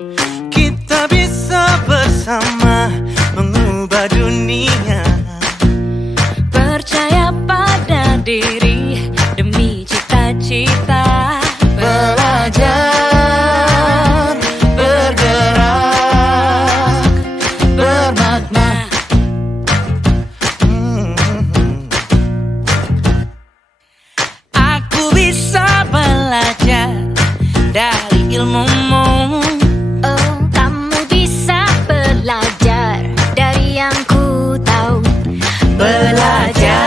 Kita bisa bersama mengubah dunia. Percaya pada diri demi cita-cita. Belajar, bergerak, bermakna. Aku bisa belajar dari ilmumu. Oh, kamu bisa belajar dari yang ku tahu. Belajar,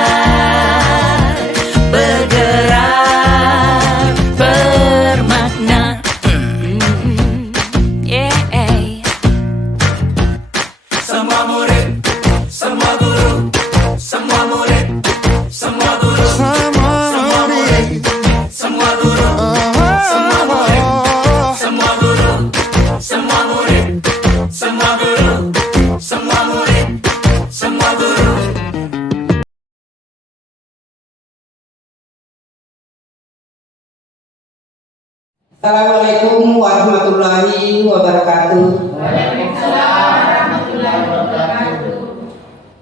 bergerak, bermakna. Yeah. Semua murid, semua guru, semua murid, semua guru, semua murid, semua guru, semua murid, semua guru, semua murid, semua guru, semua murid, semua guru. Assalamualaikum warahmatullahi wabarakatuh.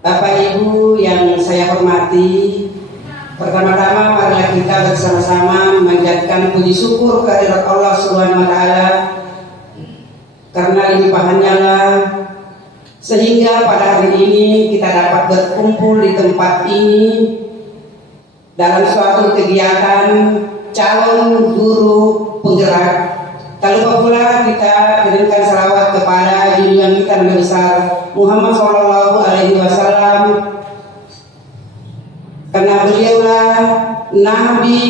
Bapak Ibu yang saya hormati, pertama-tama marilah kita bersama-sama memanjatkan puji syukur kehadirat Allah Subhanahu wa taala, karena limpahannya lah sehingga pada hari ini kita dapat berkumpul di tempat ini dalam suatu kegiatan calon guru penggerak. Tak lupa pula kita kirimkan salawat kepada junjungan kita Nabi besar Muhammad Sallallahu Alaihi Wasallam, karena beliaulah Nabi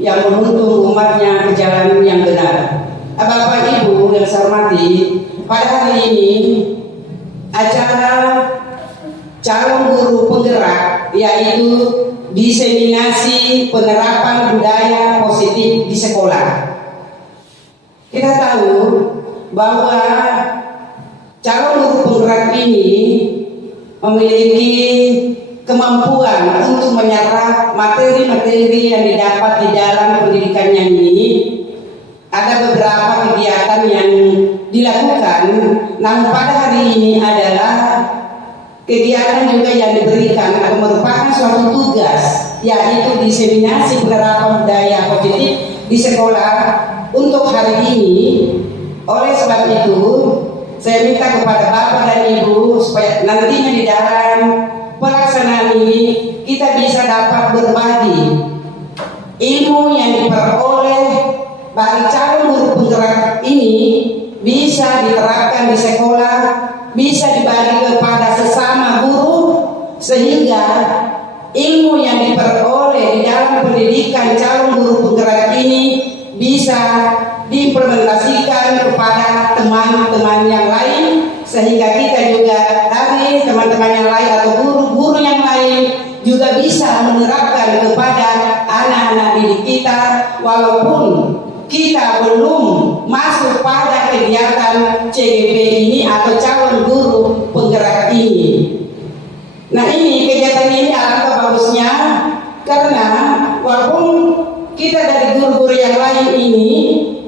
yang menuntun umatnya ke jalan yang benar. Bapak Ibu yang saya hormati, pada hari ini acara calon guru penggerak yaitu diseminasi penerapan budaya positif di sekolah. Kita tahu bahwa calon guru penggerak ini memiliki kemampuan untuk menyerap materi-materi yang didapat di dalam pendidikannya ini. Ada beberapa kegiatan yang dilakukan, namun pada hari ini adalah kegiatan juga yang diberikan atau merupakan suatu tugas, yaitu diseminasi penerapan budaya positif di sekolah untuk hari ini. Oleh sebab itu, saya minta kepada Bapak dan Ibu supaya nantinya di dalam pelaksanaan ini kita bisa dapat berbagi ilmu yang diperoleh bagi calon guru penggerak ini, bisa diterapkan di sekolah, bisa dibagi kepada sesama guru, sehingga ilmu yang diperoleh di dalam pendidikan calon guru penggerak ini bisa diimplementasikan kepada teman-teman yang lain, sehingga kita juga dari teman-teman yang lain atau guru-guru yang lain juga bisa menerapkan kepada anak-anak didik kita, walaupun kita belum masuk pada kegiatan CGP ini atau calon guru penggerak ini. Nah, ini kegiatan ini alangkah bagusnya, karena walaupun kita dari guru-guru yang lain ini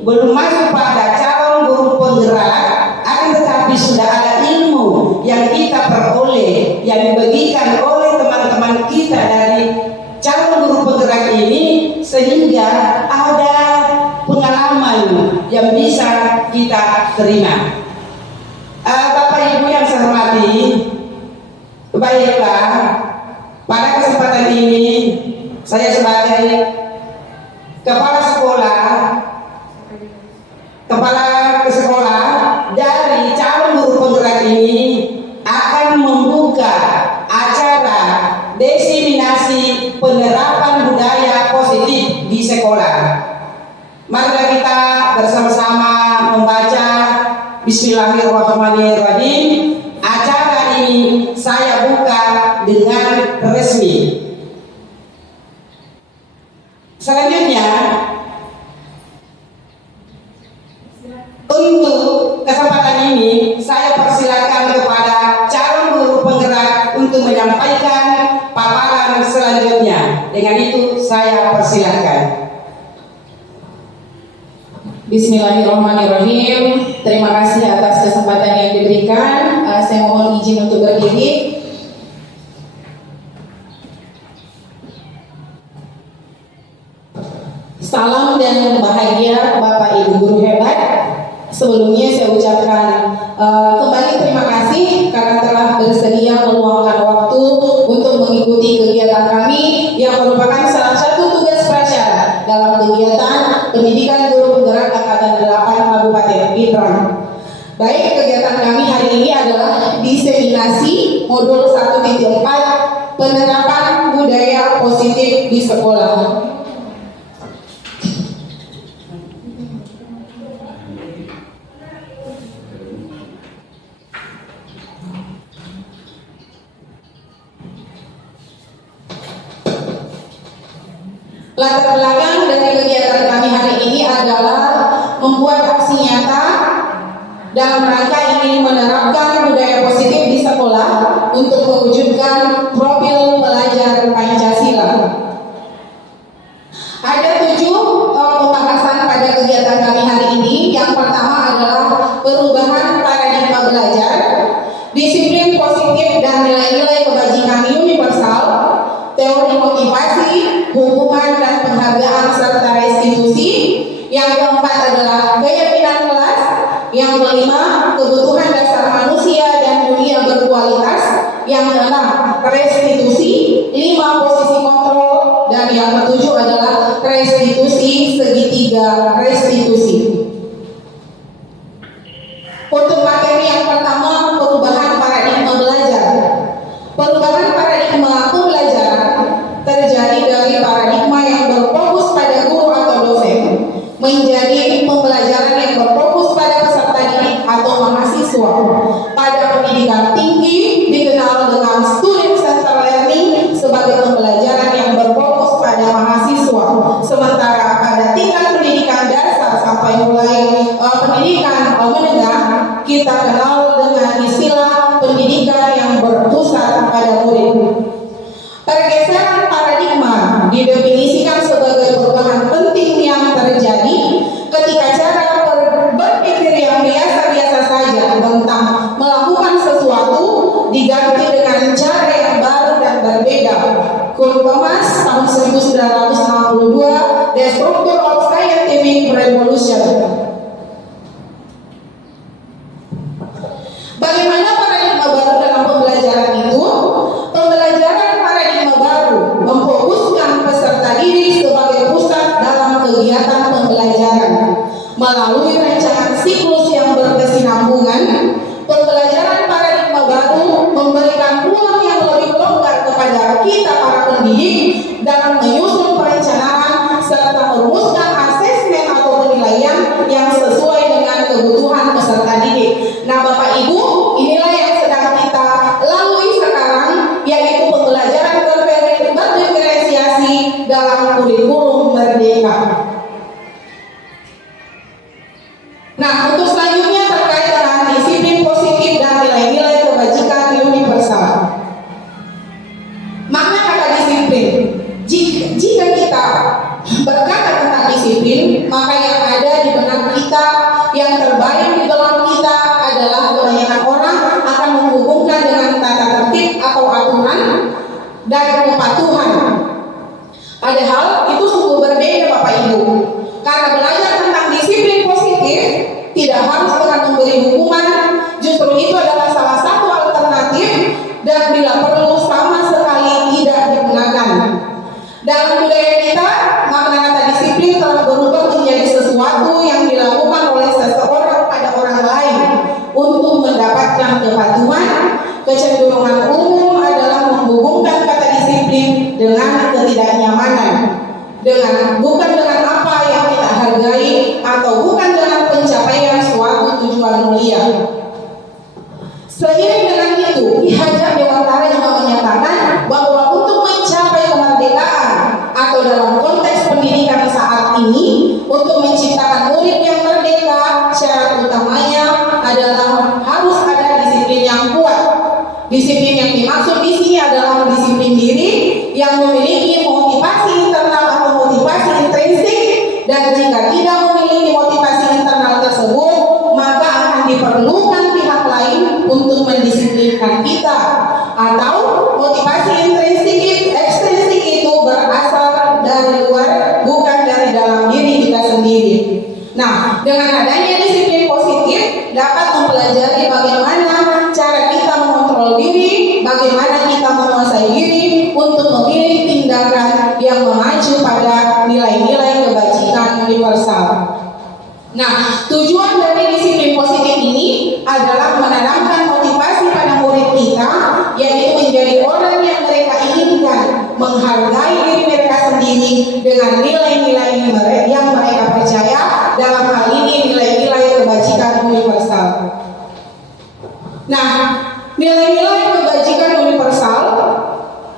belum masuk pada calon guru penggerak, akan tetapi sudah ada ilmu yang kita peroleh, yang dibagikan oleh teman-teman kita dari calon guru penggerak ini, sehingga ada pengalaman yang bisa kita terima. Bapak Ibu yang saya hormati, baiklah, pada kesempatan ini saya sebagai kepala sekolah dari calon guru penggerak ini akan membuka acara diseminasi penerapan budaya positif di sekolah. Marilah kita bersama-sama membaca Bismillahirrahmanirrahim. Acara ini saya buka dengan resmi. Selanjutnya, untuk kesempatan ini saya persilakan kepada calon guru penggerak untuk menyampaikan paparan selanjutnya. Dengan itu saya persilakan. Bismillahirrahmanirrahim. Terima Terima kasih atas kesempatan yang diberikan. Saya mohon izin untuk berdiri. Salam dan bahagia Bapak Ibu guru hebat. Sebelumnya saya ucapkan kembali terima kasih karena telah bersedia meluangkan waktu untuk mengikuti kegiatan kami yang merupakan salah satu tugas pracara dalam kegiatan pendidikan guru penggerak Angkatan 8 Kabupaten Pindrang. Baik, kegiatan kami hari ini adalah diseminasi modul 1.4 penerapan budaya positif di sekolah. Latar belakang dari kegiatan kami hari ini adalah membuat aksi nyata dalam rangka ingin menerapkan budaya positif di sekolah untuk mewujudkan profil pelajar Pancasila. Ada 7 pembahasan pada kegiatan kami hari ini. Yang pertama adalah perubahan paradigma belajar, disiplin positif dan nilai-nilai kebajikan universal, teori motivasi, hubungan dan penghargaan serta restitusi. Yang keempat adalah keyakinan kelas. Yang kelima, kebutuhan dasar manusia dan dunia berkualitas. Yang keenam, restitusi. 5, posisi kontrol. Dan yang ketujuh adalah restitusi segitiga restitusi. Untuk materi yang pertama, perubahan paradigma belajar. Perubahan paradigma pembelajaran terjadi dari paradigma yang berfokus pada guru atau dosen menjadi pembelajaran yang berfokus pada peserta didik atau mahasiswa. Pada pendidikan tinggi dikenal dengan student centered learning sebagai pembelajaran yang berfokus pada mahasiswa. Sementara pada tingkat pendidikan dasar sampai mulai pendidikan menengah kita kenal dengan istilah pendidikan yang berpusat pada murid. Pergeseran paradigma didefinisikan sebagai perubahan penting yang terjadi ketika cara berpikir yang biasa-biasa saja tentang melakukan sesuatu diganti dengan cara yang baru dan berbeda. Kurt Thomas tahun 1962, The Structure of Scientific Revolution. Bagaimana paradigma baru dalam pembelajaran itu? Pembelajaran paradigma baru memfokuskan peserta didik sebagai pusat dalam kegiatan pembelajaran. Melalui rancangan siklus yang berkesinambungan, pembelajaran paradigma baru memberikan ruang yang lebih longgar kepada kita para pendidik dalam menyusun perencanaan serta merumuskan asesmen atau penilaian yang sesuai dengan kebutuhan peserta didik. Nah, Bapak Ibu, inilah yang sedang kita lalui sekarang, yaitu pembelajaran berdiferensiasi dalam kurikulum merdeka. Nah, untuk selanjutnya terkait dengan disiplin positif dan nilai-nilai kebajikan universal. Makna kata disiplin. Jika kita berkata tentang disiplin, maka yang ada di benak kita, yang terbayang di dalam kita adalah kebanyakan orang akan menghubungkan dengan tata tertib atau aturan dan kepatuhan. Padahal itu sungguh berbeda, Bapak Ibu. Karena belajar tentang disiplin positif tidak harus dengan memberi hukuman, justru itu adalah salah satu alternatif dan bila perlu sama sekali tidak digunakan. Dalam budaya kita, makna kata disiplin telah berubah menjadi sesuatu yang dilakukan oleh seseorang pada orang lain untuk mendapatkan kepatuhan. Kecenderungan umum adalah menghubungkan kata disiplin dengan ketidaknyamanan, bukan dengan apa yang kita hargai atau bukan dengan pencapaian suatu tujuan mulia. Seiring dengan itu, Ki Hajar Dewantara juga menyatakan bahwa untuk mencapai kemerdekaan atau dalam konteks pendidikan saat ini, untuk menciptakan murid yang merdeka, syarat utamanya adalah harus ada disiplin yang kuat. Disiplin yang dimaksud di sini adalah disiplin diri yang memiliki motivasi internal atau motivasi intrinsik, dan jika tidak memiliki motivasi internal tersebut, maka akan dengan nilai-nilai yang mereka percaya, dalam hal ini nilai-nilai kebajikan universal. Nah, nilai-nilai kebajikan universal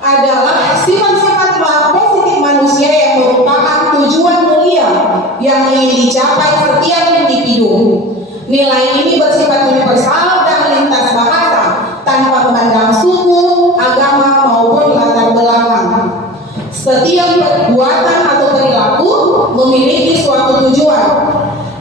adalah sifat-sifat positif manusia yang merupakan tujuan mulia yang ingin dicapai setiap individu. Nilai ini bersifat universal dan lintas bahasa, tanpa memandang suku, agama maupun latar belakang. Setiap perbuatan atau perilaku memiliki suatu tujuan.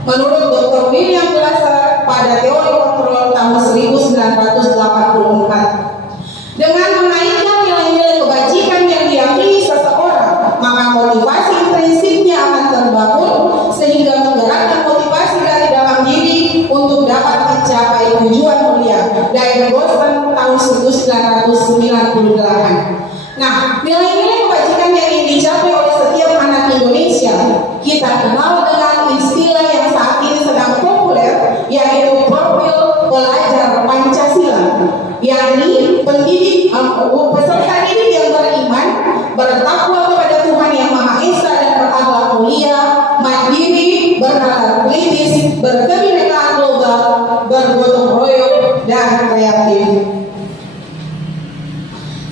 Menurut Dr. William Glasser pada teori kontrol tahun 1984. Dengan menaikkan nilai-nilai kebajikan yang diyakini seseorang, maka motivasi intrinsipnya akan terbangun sehingga menggerakkan motivasi dari dalam diri untuk dapat mencapai tujuan mulia. Dari Boston tahun 1998. Nah, nilai-nilai kebajikan yang ingin dicapai oleh setiap anak Indonesia kita kenal dengan istilah yang saat ini sedang populer, yaitu profil pelajar Pancasila, yakni peserta didik yang beriman, bertakwa kepada Tuhan Yang Maha Esa dan berakhlak mulia, mandiri, bernalar kritis, berkebinekaan global, bergotong royong, dan kreatif.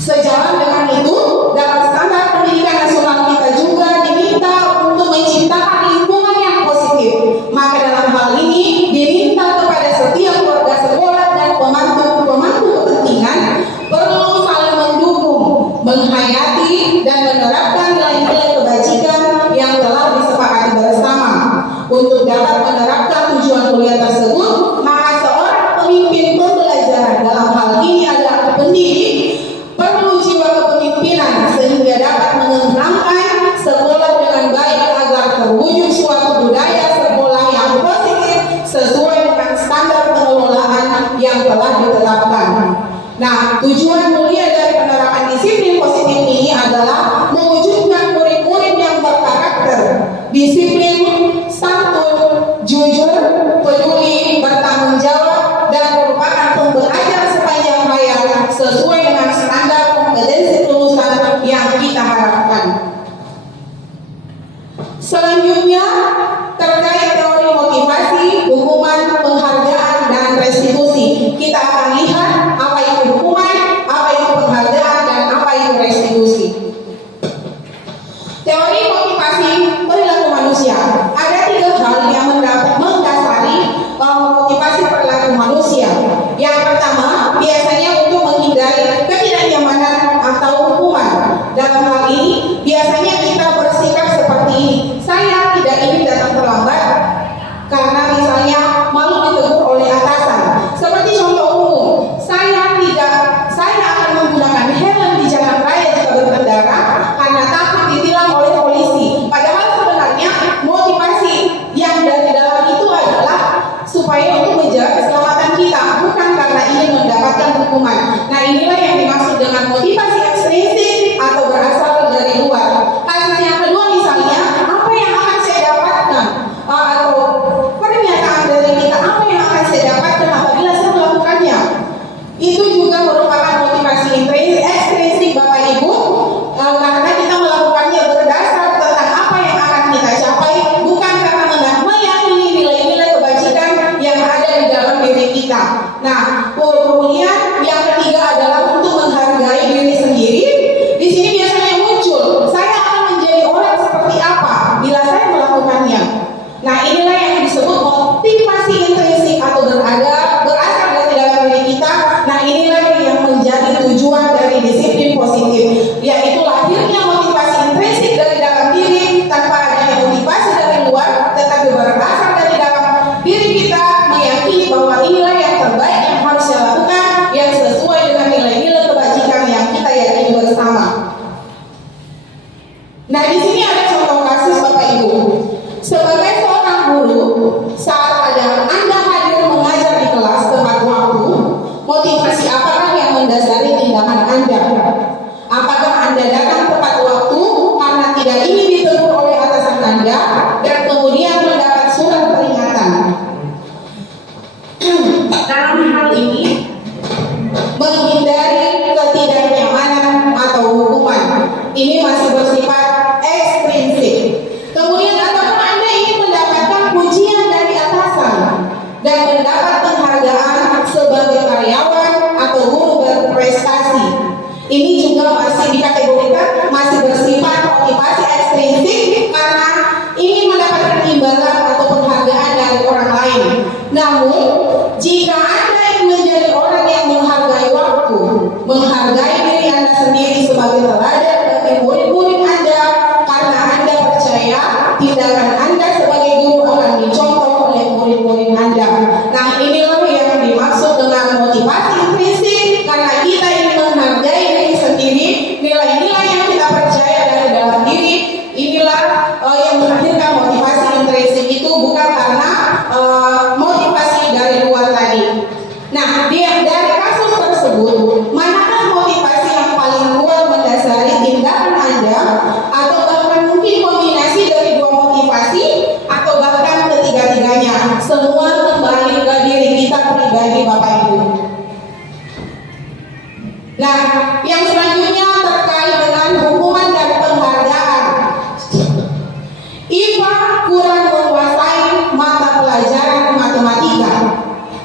Sejalan dengan itu, dalam standar pendidikan nasional kita juga diminta untuk menciptakan lingkungan yang positif. Maka dalam hal ini diminta kepada setiap warga sekolah dan pemangku kepentingan perlu saling mendukung, menghayati dan menerapkan nilai-nilai kebajikan yang telah disepakati bersama. Untuk dapat menerapkan tujuan mulia tersebut, maka seorang pemimpin pembelajaran, dalam hal ini adalah pendidik, perlu jiwa kepemimpinan sehingga dapat mengembangkan sekolah dengan baik agar terwujud suatu budaya sekolah yang positif sesuai dengan standar pengelolaan yang telah ditetapkan. Nah, tujuan mulia dari penerapan disiplin positif ini adalah mewujudkan murid-murid yang berkarakter, disiplin, santun, jujur, peduli, bertanggung jawab, dan merupakan pembelajar sepanjang hayat sesuai dengan standar kompetensi kelulusan yang kita harapkan. Selanjutnya, terkait teori motivasi, hukuman, penghargaan, dan restitusi. Kita akan lihat apa itu hukuman, apa itu penghargaan, dan apa itu restitusi. Teori motivasi perilaku manusia. Ada 3 hal yang mendasari motivasi perilaku manusia. Yang pertama, biasanya untuk menghindari ketidaknyamanan atau hukuman. Dalam hal ini, biasanya kita bersikap seperti ini. Saya tidak ingin datang terlambat karena misalnya malu ditegur oleh atasan. Seperti contoh umum, saya akan menggunakan helm di jalan raya jika berkendara karena takut ditilang oleh polisi. Padahal sebenarnya motivasi yang dari dalam itu adalah supaya untuk menjaga keselamatan kita, bukan karena ingin mendapatkan hukuman. Nah, inilah yang dimaksud dengan motivasi ekstrinsik atau berasal dari luar. Kasus yang kedua misalnya, apa yang akan saya dapatkan atau pernyataan dari kita, apa yang akan saya dapatkan apabila saya melakukannya. Itu juga merupakan motivasi ekstrinsik Bapak Ibu, karena kita melakukannya berdasar tentang apa yang akan kita capai, bukan karena meyakini nilai-nilai kebajikan yang ada di dalam diri kita. Nah, kemudian yang ketiga adalah untuk menghargai diri sendiri. Di sini biasanya muncul, saya akan menjadi orang seperti apa bila saya melakukannya. Nah, inilah yang disebut motivasi intrinsik atau berasal dari dalam diri kita. Nah, inilah yang menjadi tujuan dari disiplin positif, yaitu lahirnya motivasi intrinsik dari dalam diri tanpa adanya motivasi dari luar, tetapi berasal dari dalam diri kita, meyakini bahwa inilah yang terbaik yang harus saya lakukan, yang sesuai dengan nilai-nilai kebajikan yang kita yakini bersama. Nah, di sini ada contoh kasus Bapak Ibu. Sebagai seorang guru, saat Anda hadir mengajar di kelas tepat waktu, motivasi apakah yang mendasari tindakan Anda? Apakah Anda datang tepat waktu karena tidak ingin ditegur oleh atasan Anda dan kemudian mendapat surat peringatan? Dalam hal ini, menghindari ketidaknyamanan atau hukuman ini masih bersifat ekstrinsik. jika Anda ingin menjadi orang yang menghargai waktu, menghargai diri Anda sendiri sebagai teladan bagi murid-murid Anda, karena Anda percaya tindakan Anda sebagai guru akan dicontoh oleh murid-murid Anda. Nah, inilah yang dimaksud dengan motivasi intrinsik, karena kita ingin menghargai diri sendiri, nilai-nilai yang kita percaya dari dalam diri, inilah yang menghadirkan motivasi intrinsik itu, bukan karena motivasi dari luar tadi. Nah, dari kasus tersebut, manakah motivasi yang paling kuat mendasari tindakan Anda, atau bahkan mungkin kombinasi dari dua motivasi, atau bahkan ketiga-tiganya? Semua kembali ke diri kita pribadi, Bapak Ibu. Nah, yang selanjutnya terkait dengan hukuman dan penghargaan. IPA kurang menguasai mata pelajaran matematika,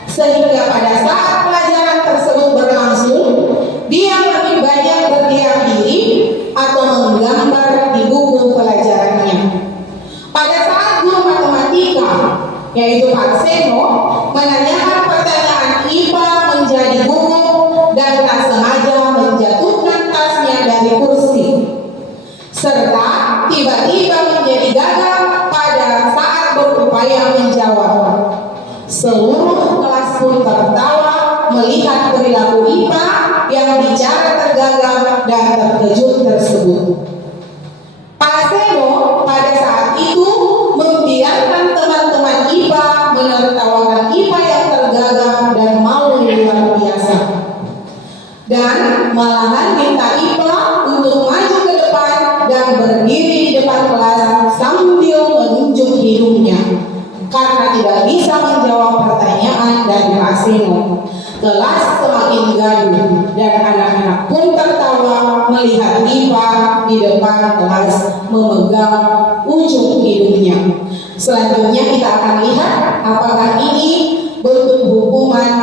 sehingga pada saat pelajaran tersebut berlangsung, dia lebih banyak berdiam diri atau menggambar di buku pelajarannya. Pada saat guru matematika, yaitu Pak Seno, menanyakan pertanyaan IPA menjadi gugup dan tak sengaja menjatuhkan tasnya dari kursi, serta tiba-tiba menjadi gagal pada saat berupaya menjawab. Seluruh kelas pun tertawa melihat perilaku IPA yang bicara tergagap dan terkejut tersebut. Pak Seno pada saat itu membiarkan teman-teman IPA menertawakan IPA yang tergagap dan malu luar biasa, dan malahan minta IPA untuk maju ke depan dan berdiri di depan kelas sambil menunjuk hidungnya karena tidak bisa menjawab pertanyaan dari Pak Seno. Kelas semakin gaduh dan anak-anak pun tertawa melihat IPA di depan kelas memegang ujung hidungnya. Selanjutnya kita akan lihat apakah ini bentuk hukuman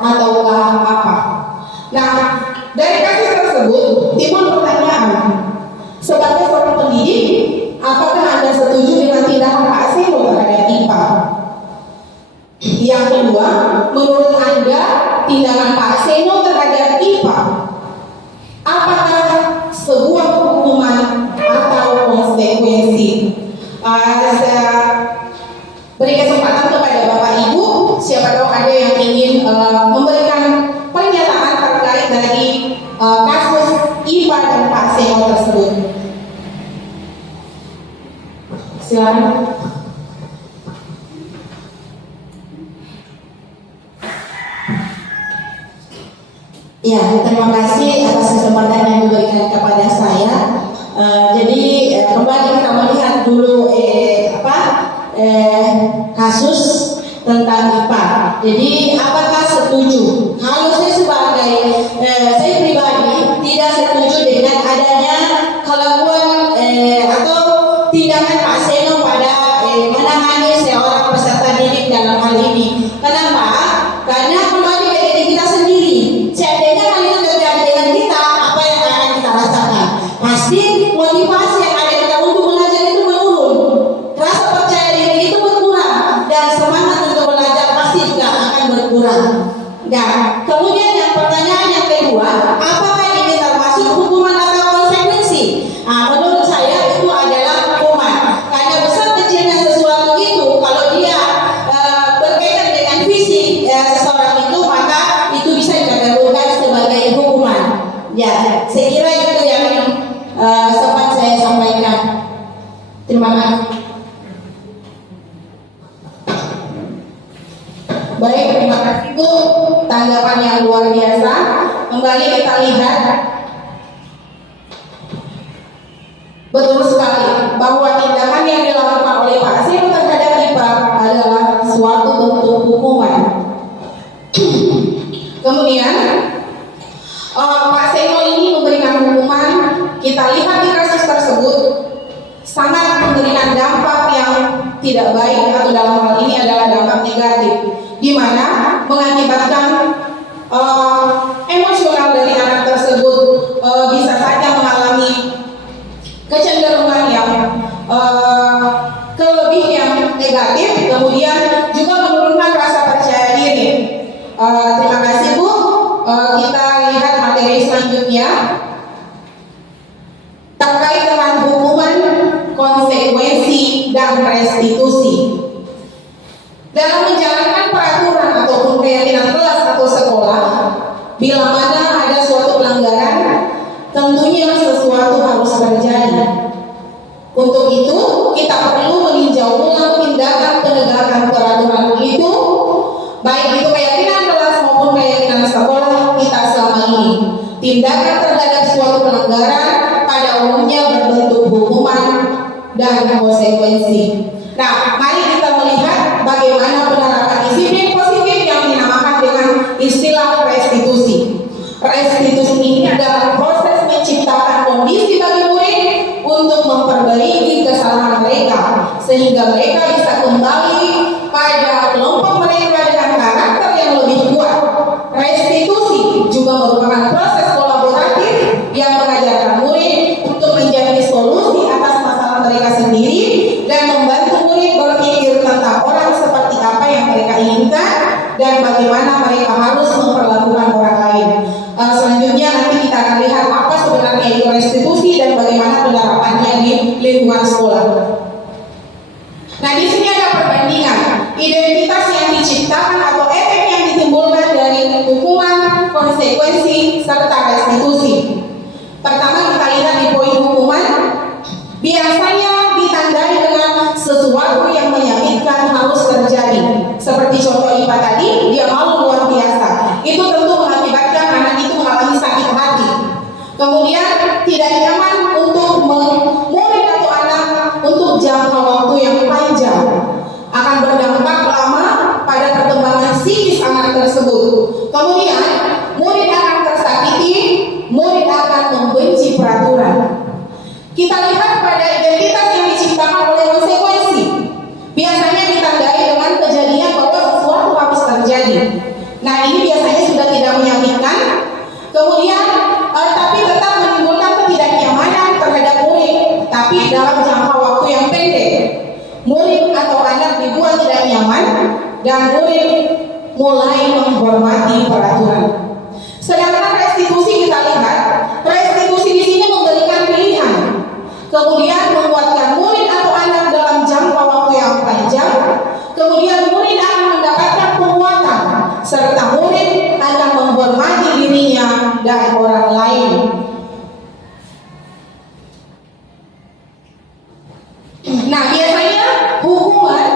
ataukah apa. Nah, dari kasus tersebut timbul pertanyaan, sebagai seorang pendidik, apakah Anda setuju dengan tindakan Pak Seno terhadap IPA? Yang kedua, menurut Anda tindakan Pak Seno terhadap IPA apakah sebuah hukuman atau konsekuensi? Saya beri kesempatan kepada Bapak Ibu, siapa tahu ada yang ingin memberikan pernyataan terkait dari kasus IPA dan Pak Seno tersebut. Silakan. Ya, terima kasih atas kesempatan yang diberikan kepada saya. Kembali kita melihat dulu kasus tentang IPA. Jadi, apakah setuju? Kalau saya sebagai saya pribadi tidak setuju dengan adanya kelakuan atau tindakan Pak Seno pada menangani seorang peserta didik dalam hal ini. Kenapa? Karena kembali ke diri kita sendiri. Seandainya hal itu terjadi dengan kita, apa yang akan kita rasakan? Pasti motivasi yang ada kita untuk belajar itu menurun, rasa percaya diri itu berkurang, dan semangat untuk belajar pasti juga akan berkurang. Nah, kemudian yang pertanyaan yang kedua, apakah ini termasuk hukuman atau konsekuensi? Menurut saya itu adalah hukuman, karena besar kecilnya sesuatu itu, kalau dia berkaitan dengan fisik seseorang itu, maka itu bisa dikategorikan sebagai hukuman. Ya, saya kira itu yang sempat saya sampaikan. Terima kasih. Baik, terima kasih Bu, tanggapan yang luar biasa. Kembali kita lihat, betul sekali bahwa tindakan yang dilakukan oleh Pak Seno terhadap IPA adalah suatu bentuk hukuman. Kemudian Pak Seno ini memberikan hukuman, kita lihat di kasus tersebut sangat memberikan dampak yang tidak baik, atau dalam hal ini adalah dampak negatif, di mana mengakibatkan emosional dari anak tersebut bisa saja mengalami kecenderungan yang kelebih yang negatif, kemudian juga menurunkan rasa percaya diri selanjutnya terkait dengan hukuman, konsekuensi, dan restitusi. Dalam menjalankan peraturan ataupun keyakinan kelas atau sekolah, bila mana ada suatu pelanggaran, tentunya sesuatu harus terjadi. Untuk itu, kita perlu meninjau ulang tindakan penegakan peraturan itu, baik itu keyakinan kelas maupun keyakinan sekolah kita selama ini. Tindakan terhadap suatu pelanggaran pada umumnya berbentuk hukuman dan konsekuensi. Nah, mari kita melihat bagaimana penerapan disiplin positif yang dinamakan dengan istilah restitusi. Restitusi ini adalah proses menciptakan kondisi bagi murid untuk memperbaiki kesalahan mereka, sehingga mereka bisa kembali pada kelompok mereka dengan karakter yang lebih kuat. Restitusi juga merupakan proses kolaboratif yang mengajarkan murid untuk menjadi solusi atas masalah mereka sendiri dan membantu murid berpikir tentang orang seperti apa yang mereka inginkan dan bagaimana mereka harus memperlakukan orang lain. Selanjutnya nanti kita akan lihat apa sebenarnya itu restitusi dan bagaimana penerapannya di lingkungan sekolah. Nah, di sini ada perbandingan identitas yang diciptakan atau efek yang ditimbulkan dari hukuman, konsekuensi, serta restitusi. Pertama kita lihat di poin hukuman, biasanya ditandai dengan sesuatu yang menyakitkan harus terjadi. Seperti contoh IPA tadi, dia malu luar biasa. Itu tentu mengakibatkan anak itu mengalami sakit hati. Kemudian tidak nyaman untuk murid atau anak untuk jangka waktu yang panjang. Akan berdampak lama pada perkembangan psikis anak tersebut. Kemudian murid akan tersakiti, murid akan membenci peraturan. Kita lihat pada identitas yang diciptakan oleh konsekuensi. Biasanya ditandai dengan kejadian bahwa sesuatu harus terjadi. Nah, ini biasanya sudah tidak menyakitkan. Kemudian tapi tetap menimbulkan ketidaknyamanan terhadap murid, tapi dalam jangka waktu yang pendek. Murid atau anak dibuat tidak nyaman dan murid mulai menghormati peraturan. Sedangkan restitusi kita lihat, restitusi di sini memberikan pilihan. Kemudian menguatkan murid atau anak dalam jangka waktu yang panjang. Kemudian murid akan mendapatkan penguatan serta murid akan menghormati dirinya dan orang lain. Nah, biasanya hukuman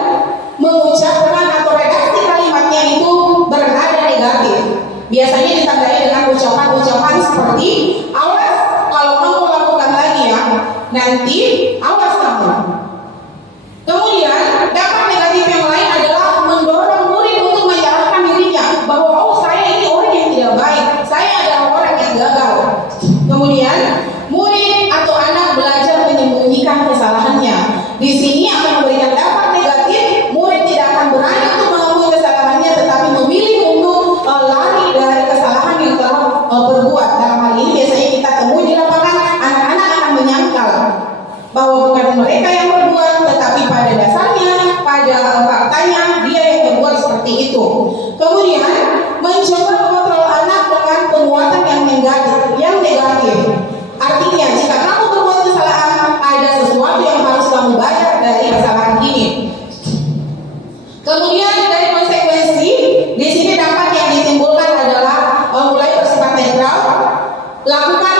mengucapkan atau redaksi kalimatnya itu bernada negatif. Biasanya ditandai dengan ucapan-ucapan seperti awas kalau kamu lakukan lagi ya, nanti awas kamu. Kemudian dampak negatif yang lain adalah mendorong murid untuk menyalahkan dirinya bahwa saya ini orang yang tidak baik, saya adalah orang yang gagal. Kemudian murid atau anak belajar menyembunyikan kesalahannya. Di sini akan memberikan dampak negatif. Murid tidak akan berani untuk mengakui kesalahannya, tetapi memilih untuk lari dari kesalahan yang telah berbuat. Dalam hal ini biasanya kita temui di lapangan, anak-anak akan menyangkal bahwa bukan mereka yang berbuat, tetapi pada dasarnya, pada faktanya dia yang berbuat seperti itu. Kemudian mencoba mengontrol anak dengan penguatan yang negatif. Artinya jika kamu berbuat kesalahan, ada sesuatu yang harus kamu bayar dari kesalahan ini. Kemudian dari konsekuensi, di sini dampak yang ditimbulkan adalah mulai bersifat netral. Lakukan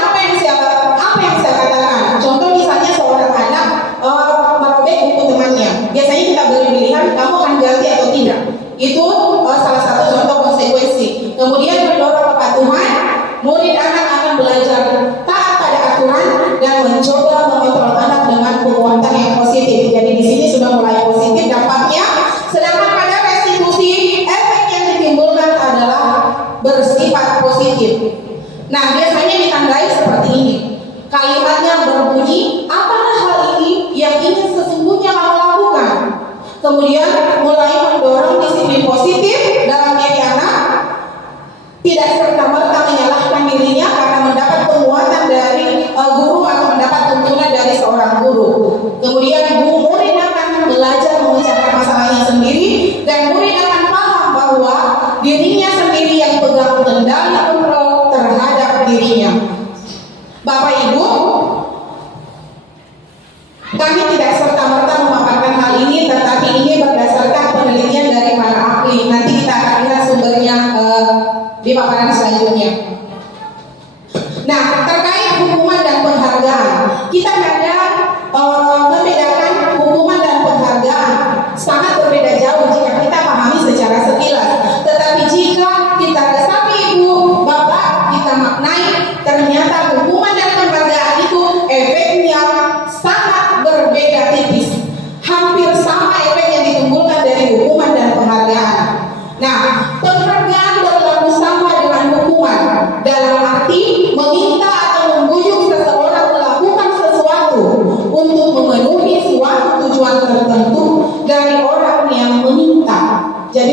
apa yang saya katakan. Contoh misalnya seorang anak merobek buku temannya. Biasanya kita beri pilihan, kamu akan ganti atau tidak. Itu salah satu contoh konsekuensi. Kemudian mendorong kepatuhan, murid anak akan belajar taat pada aturan dan mencoba mengontrol anak dengan penguatan yang positif. Jadi di sini sudah mulai positif dampaknya. Sedangkan pada restitusi, efek yang ditimbulkan adalah bersifat positif. Nah, biasanya ditandai seperti ini. Kalimatnya berbunyi, apakah hal ini yang ingin sesungguhnya kamu lakukan? Kemudian mulai mendorong disiplin positif dalam diri anak, tidak serta-merta menyalahkan dirinya karena mendapat penguatan dari guru atau mendapat tuntunan dari seorang guru. Kemudian murid akan belajar memecahkan masalahnya sendiri dan murid akan paham bahwa dirinya sendiri yang pegang kendali kontrol terhadap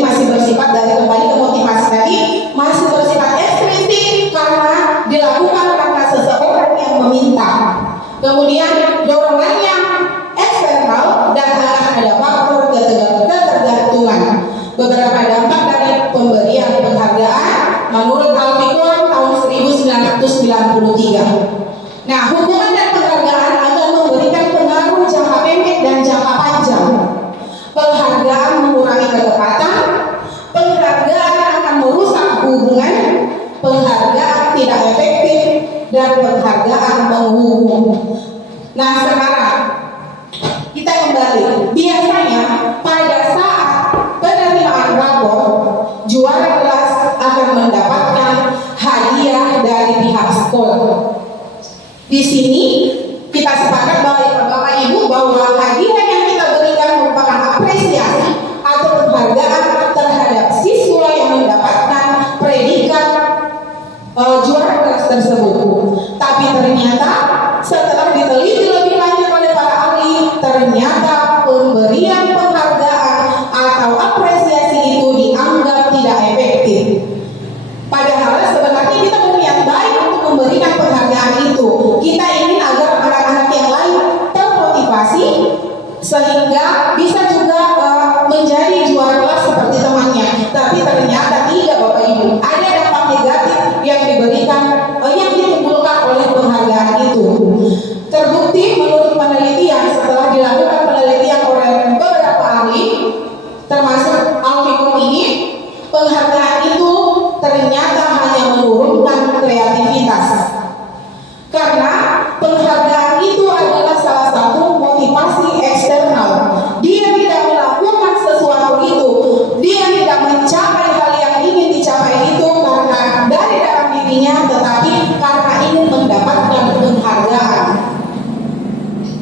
masih bersifat dari kembali ke motivasi tadi, masih bersifat ekstrinsik karena dilakukan karena seseorang yang meminta. Kemudian dorongan yang eksternal dan akan ada faktor ketergantungan. Beberapa dampak dari pemberian penghargaan menurut Alfikon tahun 1993. Nah, hubungan dan penghargaan akan memberikan pengaruh jangka pendek dan jangka panjang. Penghargaan mengurangi ketepatan, penghargaan akan merusak hubungan, penghargaan tidak efektif, dan penghargaan menghubung. Nah, sekarang kita kembali. Biasanya pada saat penerimaan rapor, juara kelas akan mendapatkan hadiah dari pihak sekolah. Di sini kita sepakat Bapak Ibu bahwa hadiah yang kita berikan merupakan apresiasi atau penghargaan terhadap siswa yang mendapatkan predikat juara kelas tersebut. Tapi ternyata setelah diteliti lebih lanjut oleh para ahli, ternyata pemberian penghargaan atau apresiasi itu dianggap tidak efektif. Padahal sebenarnya kita berniat baik untuk memberikan penghargaan itu. Kita ingin agar anak-anak yang lain termotivasi sehingga bisa juga menjadi juara kelas seperti temannya. Tapi ternyata tidak, Bapak Ibu. Ada dampak negatif yang diberikan, yang ditimbulkan oleh penghargaan itu. Terbukti menurut penelitian, setelah dilakukan penelitian oleh beberapa ahli, termasuk Alfikon ini, penghargaan itu ternyata hanya menurunkan kreativitas. Karena penghargaan itu adalah salah satu motivasi eksternal. Dia tidak melakukan sesuatu itu, dia tidak mencapai hal yang ingin dicapai itu karena dari dalam dirinya, tetapi karena ingin mendapatkan penghargaan.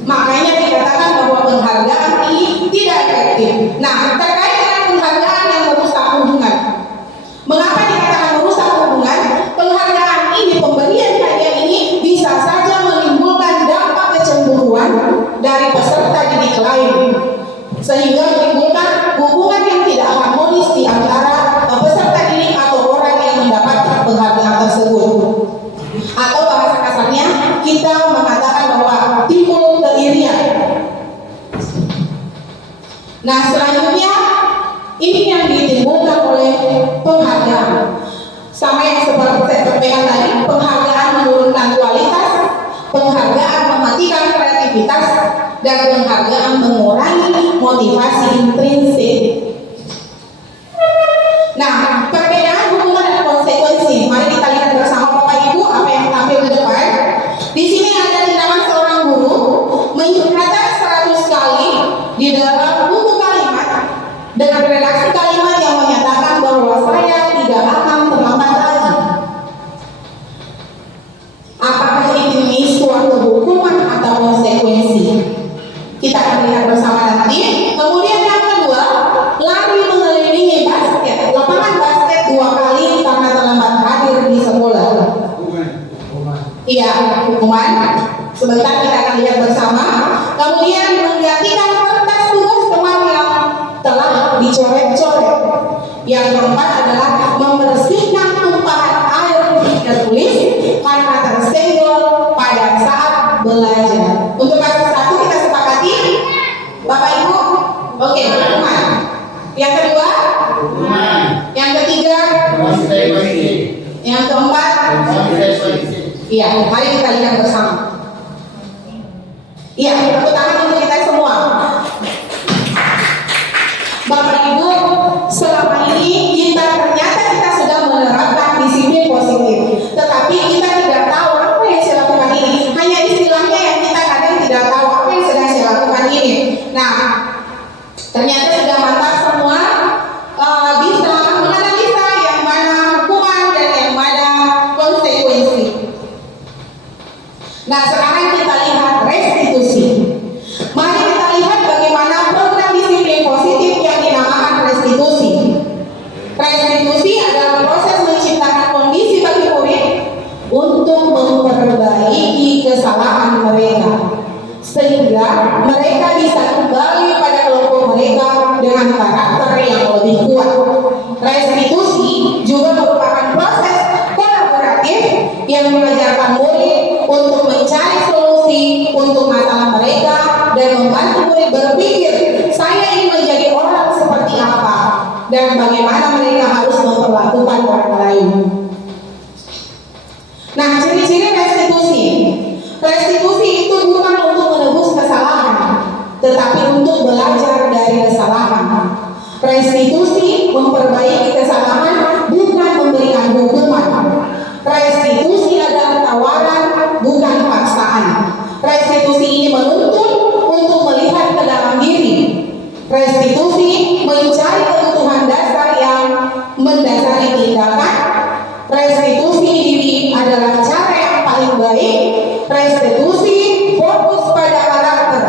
Makanya dikatakan bahwa penghargaan ini tidak efektif. Nah, terkait dengan penghargaan yang merusak hubungan. Mengapa dikatakan merusak hubungan? Penghargaan ini, pemberian hadiah ini bisa saja menimbulkan dampak kecemburuan dari peserta didik lain, sehingga menimbulkan hubungan yang tidak harmonis di antara peserta didik atau orang yang mendapatkan penghargaan tersebut. Atau bahasa kasarnya kita mengatakan bahwa timbul keirian. Nah, selanjutnya ini yang ditimbulkan oleh penghargaan. Sama yang seperti saya sampaikan tadi, penghargaan menurunkan kualitas, penghargaan mematikan kreativitas, dan penghargaan mengurangi motivasi intrinsik. Nah, perbedaan hubungan dan konsekuensi. Mari kita lihat bersama Bapak Ibu apa yang tampil di depan. Di sini ada tindakan seorang guru mengingatkan 100 kali di dalam buku kalimat dengan redaksi kalimat yang menyatakan bahwa saya tidak akan terlambat lagi. Apakah ini suatu hukuman atau konsekuensi? Kita akan lihat bersama nanti. Kemudian yang kedua, lari mengelilingi basket, lapangan basket 2 kali karena terlambat hadir di sekolah. Iya, hukuman. Sebentar kita akan lihat bersama. Kemudian menggantikan kertas tugas teman yang telah dicoret-coret. Yang keempat adalah membersihkan tumpahan air di tertulis karena tersenggol pada saat belajar. Untuk kasus 1 kita sepakati, Bapak Ibu. Oke, hukuman. Yang kedua, hukuman. Yang ketiga, konsekuensi. Yang keempat, konsekuensi. Iya, mari kita lihat bersama. Iya, tepuk tangan untuk kita semua. Bapak Ibu, selama ini kita sudah menerapkan disiplin positif, tetapi kita tidak tahu apa yang saya lakukan ini. Hanya istilahnya yang kita kadang tidak tahu apa yang sedang saya lakukan ini. Nah, ternyata sudah mantap semua, bisa menganalisa yang mana hukuman dan yang mana konsekuensi. Nah, sekarang kita lihat restitusi. dan bagaimana mereka harus memperlakukan orang lain. Nah, ciri-ciri restitusi. Restitusi itu bukan untuk menebus kesalahan, tetapi untuk belajar dari kesalahan. Restitusi memperbaiki kesalahan, bukan memberikan hukuman. Restitusi adalah tawaran, bukan paksaan. Restitusi ini menuntut untuk melihat ke dalam diri. Restitusi mencari kebutuhan dasar yang mendasari tindakan. Restitusi diri adalah cara yang paling baik. Restitusi fokus pada karakter,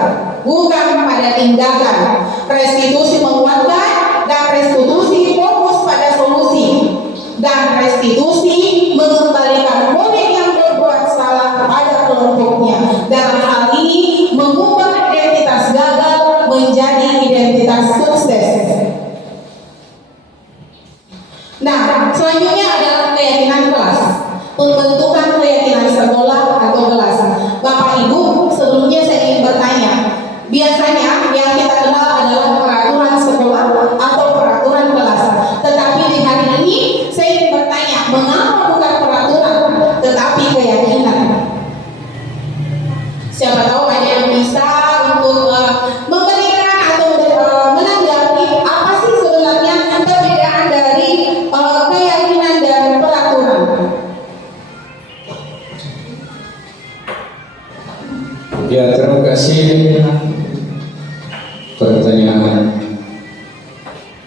bukan pada tindakan. Restitusi menguatkan, dan restitusi fokus pada solusi. Dan restitusi mengembalikan murid yang berbuat salah kepada kelompoknya. Dalam hal ini mengubah identitas gagal menjadi identitas sukses. Nah, selanjutnya adalah keyakinan kelas. Pembentukan keyakinan sekolah atau kelas. Bapak Ibu, sebelumnya saya ingin bertanya, biasanya yang kita kenal adalah peraturan sekolah atau peraturan kelas. Tetapi di hari ini saya ingin bertanya, mengapa bukan peraturan tetapi keyakinan? Siapa tahu ada yang bisa untuk memberikan atau menanggapi apa sih sebenarnya perbedaan dari keyakinan dan peraturan. Ya, terima kasih pertanyaan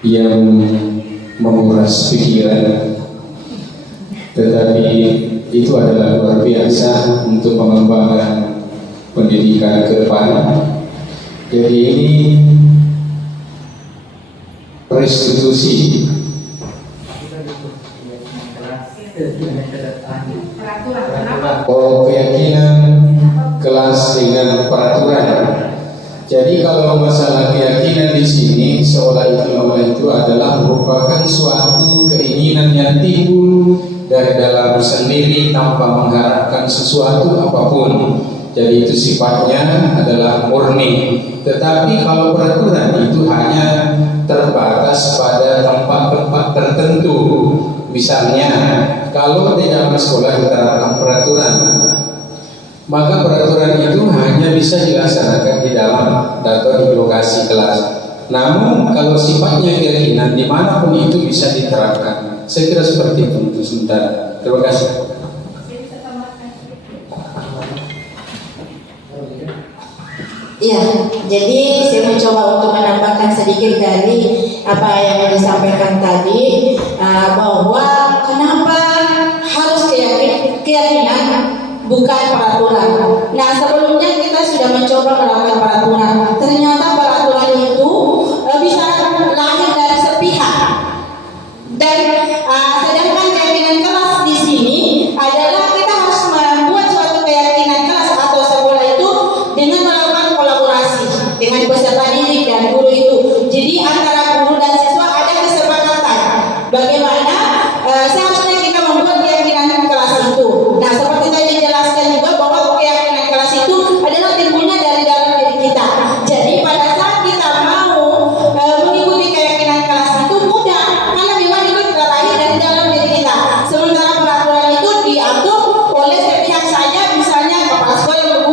yang menguras pikiran, tetapi itu adalah luar biasa untuk mengembangkan pendidikan ke depan. Jadi ini restitusi keyakinan kelas dengan peraturan. Jadi kalau masalah keyakinan di sini seolah itu adalah merupakan suatu keinginan yang timbul dari dalam sendiri tanpa mengharapkan sesuatu apapun. Jadi itu sifatnya adalah murni. Tetapi kalau peraturan itu hanya terbatas pada tempat-tempat tertentu. Misalnya kalau di dalam sekolah diterapkan peraturan, maka peraturan itu hanya bisa dilaksanakan di dalam atau di lokasi kelas. Namun kalau sifatnya keyakinan, dimanapun itu bisa diterapkan. Saya kira seperti itu untuk sementara. Terima kasih. Ya, jadi saya mencoba untuk menambahkan sedikit dari apa yang disampaikan tadi, bahwa kenapa harus keyakinan bukan peraturan. Nah, sebelumnya kita sudah mencoba melakukan peraturan. Ternyata peraturan itu bisa lahir dari sepihak. Dan sedangkan keyakinan kelas di sini adalah kita harus membuat suatu keyakinan kelas atau sekolah itu dengan melakukan kolaborasi dengan peserta didik dan guru itu. Jadi antara guru dan siswa ada kesepakatan bagaimana seharusnya kita membuat keyakinan kelas itu. Nah, seperti tadi dijelaskan juga bahwa keyakinan kelas itu adalah timbulnya dari dalam diri kita. Jadi pada saat kita mau mengikuti keyakinan kelas itu mudah, karena memang itu terlahir dari dalam diri kita. Sementara peraturan itu diatur oleh sepihak saja, misalnya kepala sekolah yang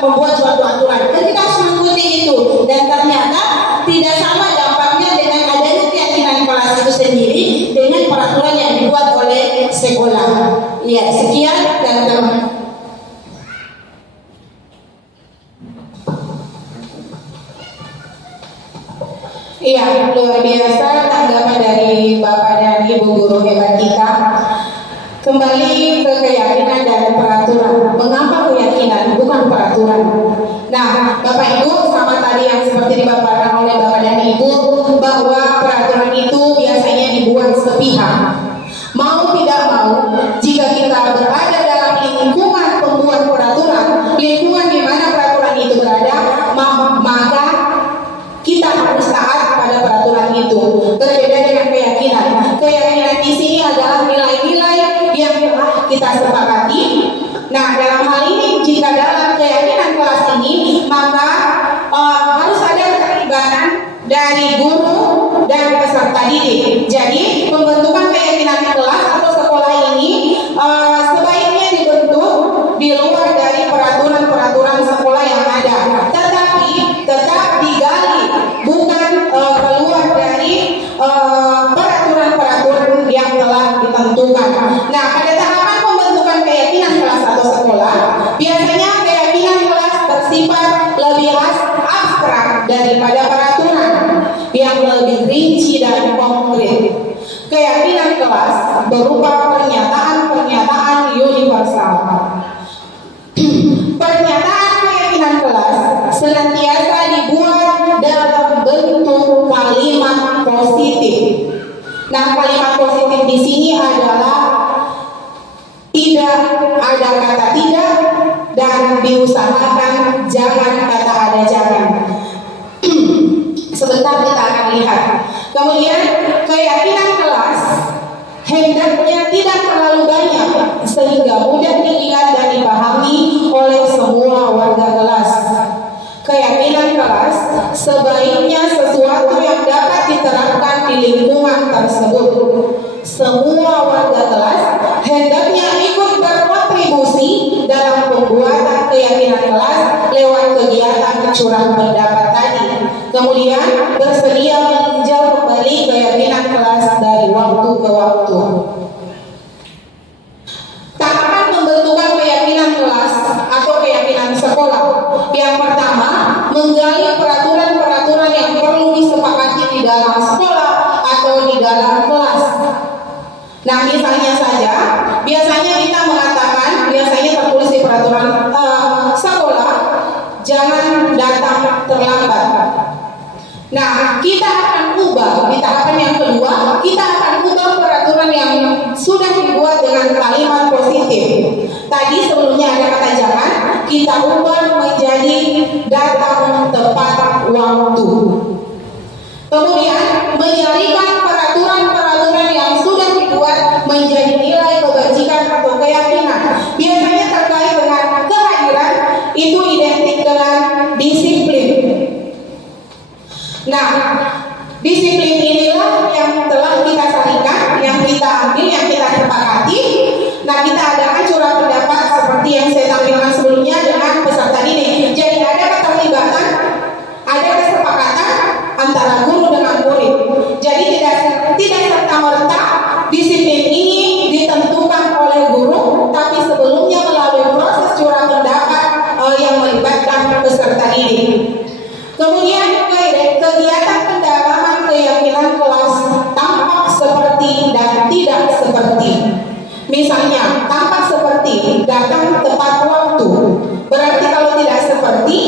membuat suatu aturan. Dan kita harus mengikuti itu. Dan ternyata tidak sama dampaknya dengan adanya keyakinan kelas itu sendiri dengan peraturan yang dibuat oleh sekolah. Ya, sekian dan terima kasih. Iya, luar biasa tanggapan dari Bapak dan Ibu guru hebat kita. Kembali ke keyakinan dan peraturan. Mengapa keyakinan bukan peraturan? Nah, Bapak Ibu sama tadi yang seperti dipaparkan oleh Bapak dan Ibu, bahwa peraturan itu biasanya dibuat sepihak. Mau tidak mau, jika kita berada dalam lingkungan pembuat peraturan, lingkungan di mana peraturan itu berada, maka kita harus taat pada peraturan itu. Berbeda dengan keyakinan. Keyakinan di sini adalah nilai-nilai yang telah kita sepakati. Nah, dalam hal ini jika dalam keyakinan kelas ini, maka harus ada keterlibatan dari guru, dan peserta didik. Jadi pembentukan keyakinan kelas atau sekolah ini sebaiknya dibentuk di luar dari peraturan-peraturan sekolah yang ada, tetapi tetap digali, bukan keluar dari peraturan-peraturan yang telah ditentukan. Nah, pada tahapan pembentukan keyakinan kelas atau sekolah, biasanya keyakinan kelas bersifat lebih abstrak daripada peraturan yang lebih rinci dan konkret. Keyakinan kelas berupa pernyataan-pernyataan universal. Pernyataan keyakinan kelas senantiasa dibuat dalam bentuk kalimat positif. Nah, kalimat positif di sini adalah tidak ada kata tidak dan diusahakan jangan kata ada jangan. Sebentar kita akan lihat. Kemudian keyakinan kelas hendaknya tidak terlalu banyak sehingga mudah diingat dan dipahami oleh semua warga kelas. Keyakinan kelas sebaiknya sesuatu yang dapat diterapkan di lingkungan tersebut. Semua warga kelas hendaknya ikut berkontribusi dalam pembuatan keyakinan kelas lewat kegiatan curah pendapat tadi. Kemudian bersedia meninjau kembali keyakinan kelas dari waktu ke waktu. Tahapan pembentukan keyakinan kelas atau keyakinan sekolah. Yang pertama, menggali peraturan-peraturan yang perlu disepakati di dalam sekolah atau di dalam kelas. Nah, misalnya saja, biasanya kita mengatakan, biasanya tertulis di peraturan sekolah, jangan datang terlambat. Nah, kita akan ubah di tahapan yang kedua, kita akan ubah peraturan yang sudah dibuat dengan kalimat positif. Tadi sebelumnya ada kata jangan, kita ubah menjadi datang tepat waktu. Kemudian menyalurkan peraturan-peraturan yang sudah dibuat menjadi nilai kebajikan atau keyakinan. Biasanya terkait dengan kehadiran itu identik dengan disiplin. Nah, disiplin inilah yang telah kita salikan, yang kita ambil, yang kita sepakati. Nah, kita adakan curah pendapat seperti yang saya tampilkan sebelumnya dengan peserta didik. Jadi ada keterlibatan, ada kesepakatan antara guru dengan murid. Jadi tidak serta-merta disiplin ini ditentukan oleh guru, tapi sebelumnya melalui proses curah pendapat yang melibatkan peserta didik. Kemudian kegiatan pendalaman keyakinan kelas tampak seperti dan tidak seperti. Misalnya tampak seperti datang tepat waktu, berarti kalau tidak seperti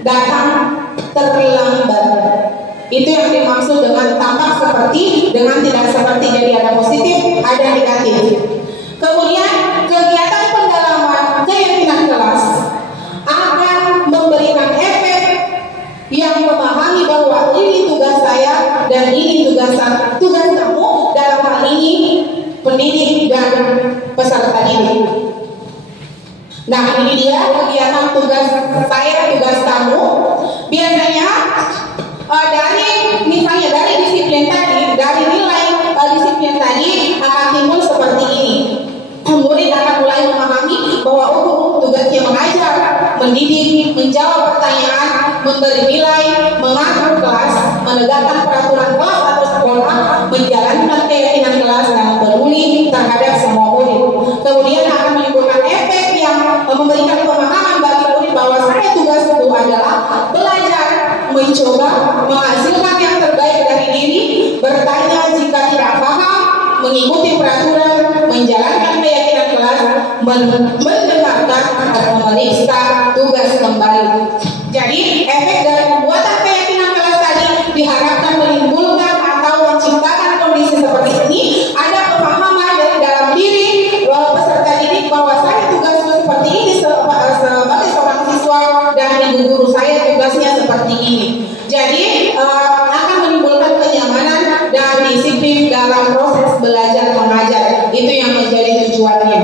datang terlambat. Itu yang dimaksud dengan tampak seperti dengan tidak seperti. Jadi ada positif, ada negatif. Kemudian kegiatan pendalaman keyakinan kelas akan memberikan efek yang memahami bahwa ini tugas saya dan ini tugas kamu, dalam hal ini pendidik dan peserta didik. Nah, ini dia kegiatan tugas saya, tugas kamu. Biasanya misalnya dari disiplin tadi, dari nilai disiplin tadi akan timbul seperti ini. Murid akan mulai memahami bahwa tugasnya mengajar, mendidik, menjawab pertanyaan, memberi nilai, mengatur kelas, menegakkan peraturan kelas atau sekolah, menjalankan keyakinan kelas dan peduli terhadap semua murid. Kemudian akan menimbulkan efek yang memberikan pemahaman bagi murid bahwa saya tugas itu adalah belajar, mencoba, menghasilkan yang terbaik dari diri, bertanya jika tidak paham, mengikuti peraturan, menjalankan keyakinan kelas, mendengarkan atau memeriksa tugas kembali. Jadi efek dari pembuatan keyakinan kelas tadi diharapkan menimbulkan atau menciptakan kondisi seperti ini. Ada pemahaman dari dalam diri peserta didik bahwa saya tugasnya seperti ini sebagai seorang siswa dan ibu guru saya tugasnya seperti ini. Jadi akan menimbulkan kenyamanan dan disiplin dalam proses belajar mengajar. Itu yang menjadi tujuannya.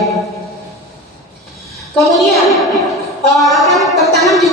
Kemudian akan tertanam juga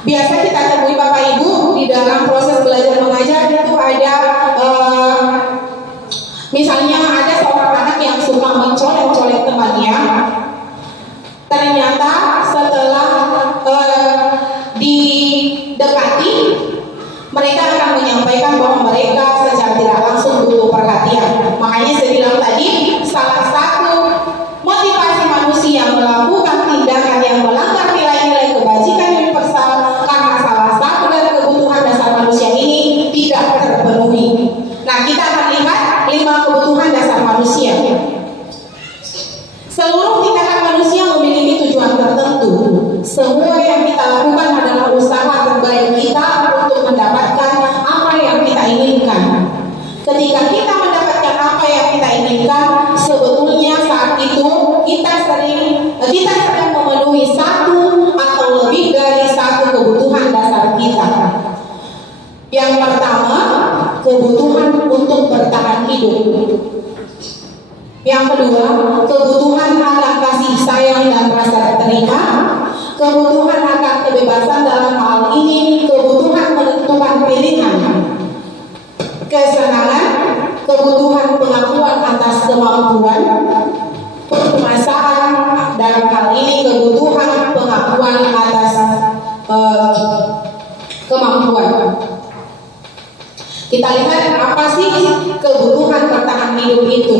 biasa kita temui Bapak Ibu di dalam proses belajar mengajar itu ada misalnya ada seorang anak yang suka mencolek-colek temannya. Ternyata setelah didekati, mereka akan menyampaikan bahwa mereka secara tidak langsung butuh perhatian. Makanya saya bilang tadi, salah satu motivasi manusia melakukan tindakan yang melanggar nilai-nilai kebajikan universal karena salah satu dari kebutuhan dasar manusia ini tidak terpenuhi. Nah, kita akan lihat 5 kebutuhan dasar manusia. Seluruh tindakan manusia memiliki tujuan tertentu. Semua yang kita lakukan adalah usaha terbaik kita untuk mendapatkan apa yang kita inginkan. Ketika kita mendapatkan apa yang kita inginkan, sebetulnya saat itu kita sedang memenuhi satu atau lebih dari satu kebutuhan dasar kita. Yang pertama, kebutuhan untuk bertahan hidup. Yang kedua, kebutuhan akan kasih sayang dan rasa terima. Kebutuhan akan kebebasan dalam hal ini, kebutuhan menentukan pilihan. Kesenangan, kebutuhan pengakuan atas kemampuan. Permasaan dalam hal ini kebutuhan pengakuan atas kemampuan. Kita lihat apa sih kebutuhan bertahan hidup itu.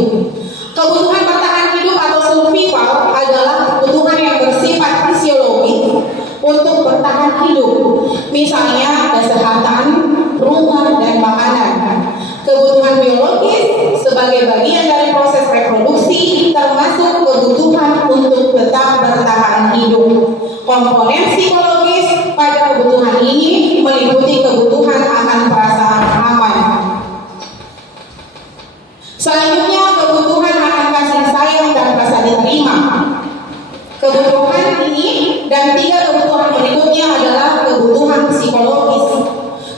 Kebutuhan bertahan hidup atau survival adalah kebutuhan yang bersifat fisiologis untuk bertahan hidup. Misalnya kesehatan, rumah, dan makanan. Kebutuhan biologis sebagai bagian dari proses reproduksi termasuk kebutuhan untuk tetap bertahan hidup. Komponen psikologis pada kebutuhan ini meliputi kebutuhan akan perasaan aman. Selanjutnya kebutuhan akan kasih sayang dan rasa diterima. Kebutuhan ini dan 3 kebutuhan berikutnya adalah kebutuhan psikologis.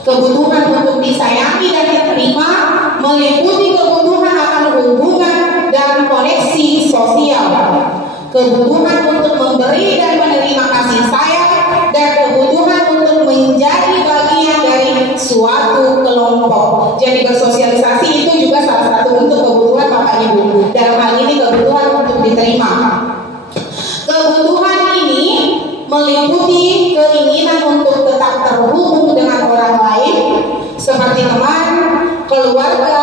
Kebutuhan untuk disayangi dan diterima meliputi kebutuhan akan hubungan dan koneksi sosial. Kebutuhan untuk memberi dan menerima kasih sayang dan kebutuhan untuk menjadi bagian dari suatu kelompok. Jadi bersosialisasi itu juga salah satu untuk kebutuhan Bapak Ibu. Dalam hal ini kebutuhan untuk diterima. Kebutuhan ini meliputi keinginan untuk tetap terhubung dengan orang lain seperti teman, keluarga,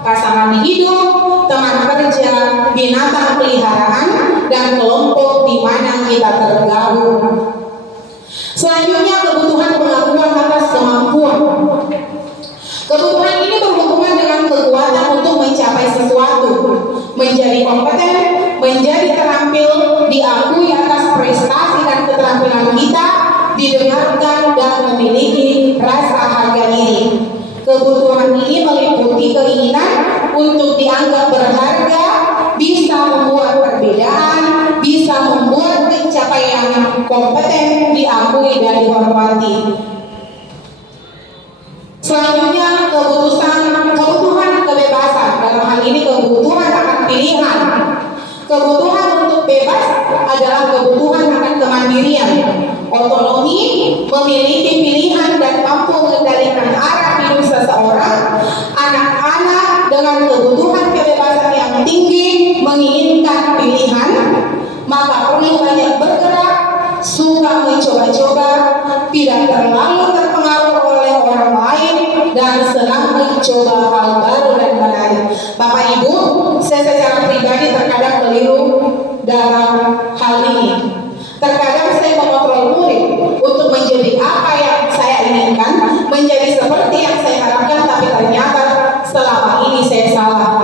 pasangan hidup, teman kerja, binatang peliharaan, dan kelompok di mana kita tergabung. Selanjutnya kebutuhan pengakuan atas kemampuan. Kebutuhan ini berhubungan dengan kekuatan untuk mencapai sesuatu, menjadi kompeten, menjadi terampil, diakui atas prestasi dan keterampilan kita, didengarkan dan memiliki rasa harga diri. Kebutuhan ini meliputi keinginan untuk dianggap berharga, bisa membuat perbedaan, bisa membuat pencapaian kompeten diakui dan dihormati. Selanjutnya kebutuhan kebebasan. Dalam hal ini kebutuhan akan pilihan. Kebutuhan untuk bebas adalah kebutuhan akan kemandirian, otonomi, memiliki pilihan dan mampu mengendalikan arah hidup seseorang. Anak-anak dengan kebutuhan kebebasan yang tinggi menginginkan pilihan, maka perlu banyak bergerak, suka mencoba-coba, tidak terlalu terpengaruh oleh orang lain, dan senang mencoba hal baru dan menarik. Bapak Ibu, saya secara pribadi terkadang keliru dalam hal ini. Terkadang saya mengontrol murid untuk menjadi apa yang saya inginkan, menjadi seperti yang saya harapkan, tapi ternyata selama ini saya salah.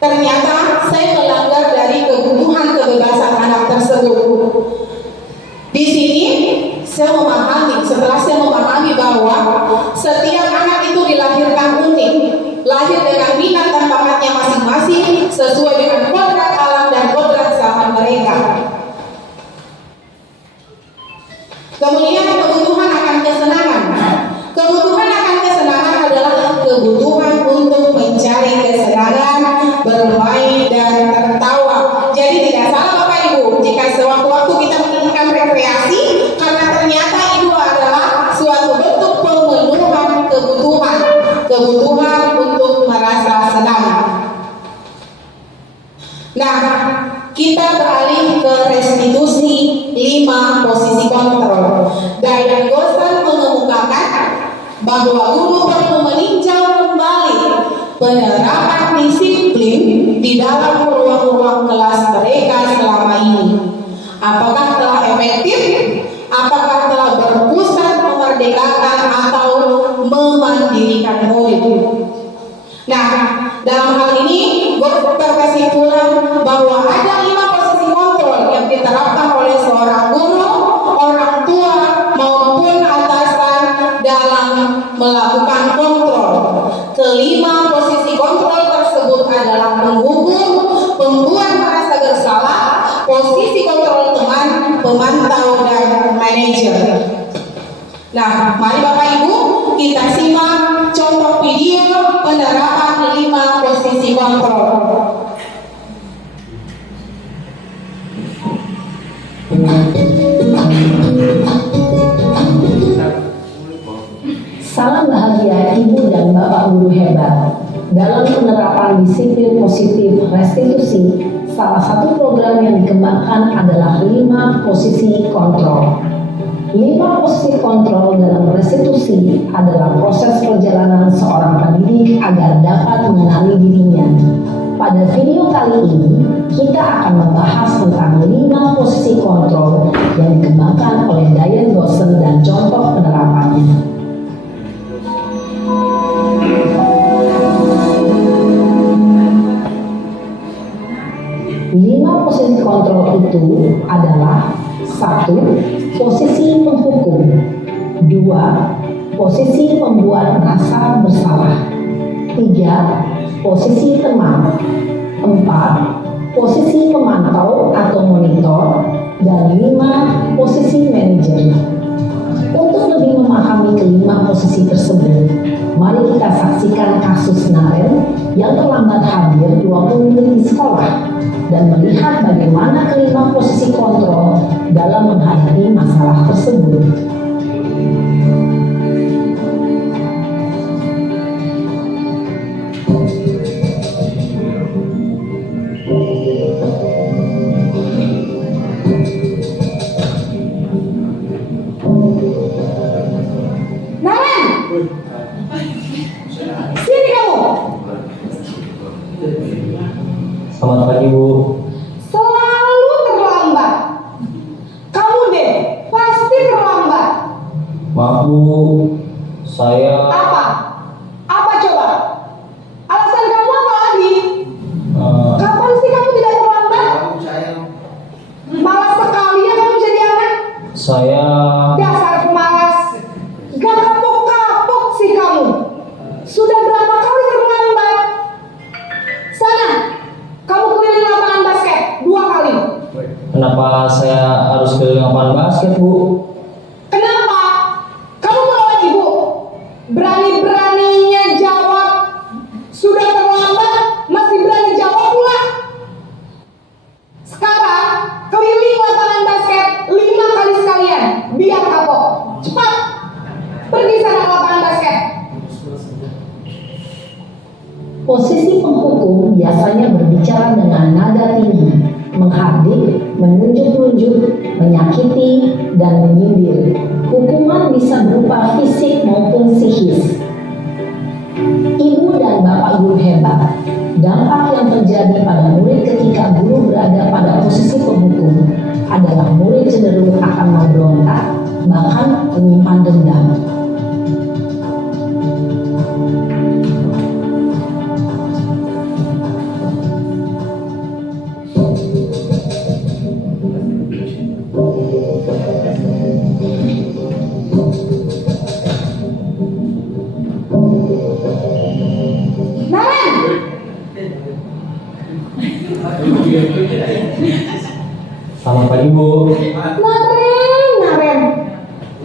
Ternyata saya melanggar dari kebutuhan kebebasan anak tersebut. Di sini saya memahami, setelah saya memahami bahwa setiap anak itu dilahirkan unik, lahir dengan minat dan bakatnya masing-masing sesuai dengan kodrat alam dan kodrat zaman mereka. kita beralih ke restitusi 5 posisi kontrol. Dayan Gostan mengemukakan bahwa guru perlu meninjau kembali penerapan disiplin di dalam ruang-ruang kelas mereka selama ini. Apakah telah efektif? Apakah telah berpusat memerdekakan atau memandirikan murid? Nah, dalam hal ini berkesimpulan bahwa ada 5 posisi kontrol yang diterapkan oleh seorang guru, orang tua maupun atasan dalam melakukan kontrol. Kelima posisi kontrol tersebut adalah penghukum, pembuat merasa bersalah, posisi kontrol teman, pemantau, dan manajer. Nah, mari Bapak Ibu kita simak contoh video penerapan 5 posisi kontrol. Salam bahagia Ibu dan Bapak guru hebat. Dalam penerapan disiplin positif restitusi, salah satu program yang dikembangkan adalah 5 posisi kontrol. 5 posisi kontrol dalam restitusi adalah proses perjalanan seorang pendidik agar dapat mengenali dirinya. Pada video kali ini, kita akan membahas tentang 5 posisi kontrol yang dikembangkan oleh Dayan Gostan dan contoh penerapannya. Lima posisi kontrol itu adalah: 1. Posisi penghukum. 2. Posisi pembuat merasa bersalah. 3. Posisi teman. 4. Posisi pemantau atau monitor. Dan 5. Posisi manajer. Untuk lebih memahami kelima posisi tersebut, mari kita saksikan kasus Naren yang terlambat hadir 20 menit di sekolah dan melihat bagaimana kelima posisi kontrol dalam menghadapi masalah tersebut. Naren, sini kamu. Selamat pagi Bu. Selalu terlambat. Kamu deh, pasti terlambat. Maaf Bu, saya Apa? Apa coba? Alasan kamu apa lagi? Kapan sih kamu tidak terlambat? Malas sekali ya kamu jadi anak. saya Dasar pemalas. Gak kapok-kapok sih kamu. Sudah berapa kali terlambat? Sana, kamu keliling lapangan basket 2 kali. kenapa saya harus ke lapangan basket Bu? Kenapa? Kamu melawan ibu. Berani-beraninya jawab. Sudah terlambat, masih berani jawab pula. Sekarang, keliling lapangan basket 5 kali sekalian. Biar kapok. Cepat. Pergi sana ke lapangan basket. Posisi penghukum biasanya berbicara dengan nada tinggi, menghardik, menunjuk-nunjuk, menyakiti, dan menyindir. Hukuman bisa berupa fisik maupun psikis. Ibu dan Bapak guru hebat, dampak yang terjadi pada murid ketika guru berada pada posisi penghukum adalah murid cenderung akan memberontak, bahkan menyimpan dendam. Naren, Selamat pagi Bu. Naren,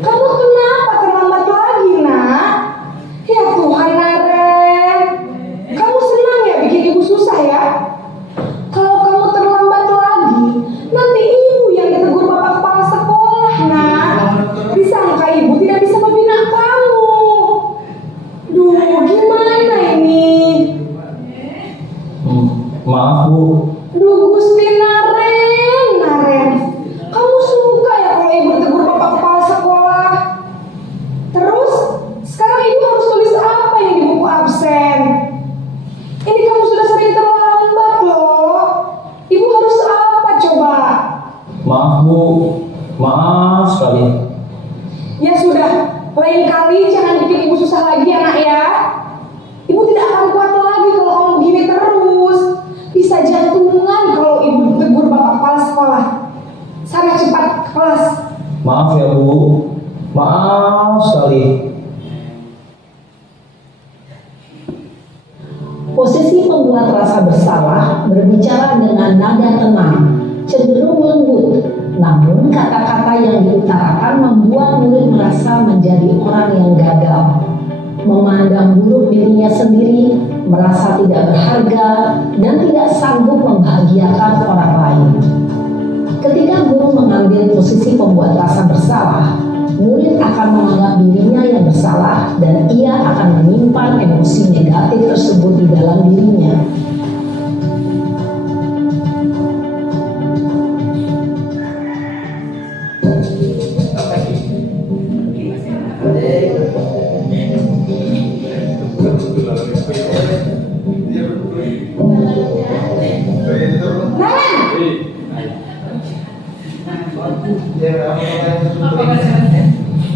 kamu kenapa terlambat lagi, nak? Ya Tuhan, Naren, kamu senang ya bikin ibu susah ya? Kalau kamu terlambat lagi, nanti ibu yang ditegur bapak kepala sekolah, nak. Disangka ibu tidak bisa membina kamu. Duh, gimana ini? Maaf Bu. Duh, Gusti Naren. Bu, maaf sekali. Ya sudah, lain kali jangan bikin ibu susah lagi ya nak ya. Ibu tidak akan kuat lagi kalau kamu begini terus. Bisa jantungan kalau ibu tegur bapak kepala sekolah. Sana cepat ke kelas. Maaf ya Bu, maaf sekali. Posisi pembuat rasa bersalah berbicara dengan nada tenang, cenderung lembut. Namun kata-kata yang diutarakan membuat murid merasa menjadi orang yang gagal, memandang buruk dirinya sendiri, merasa tidak berharga, dan tidak sanggup membahagiakan orang lain. Ketika guru mengambil posisi pembuat rasa bersalah, murid akan menganggap dirinya yang bersalah dan ia akan menyimpan emosi negatif tersebut di dalam dirinya.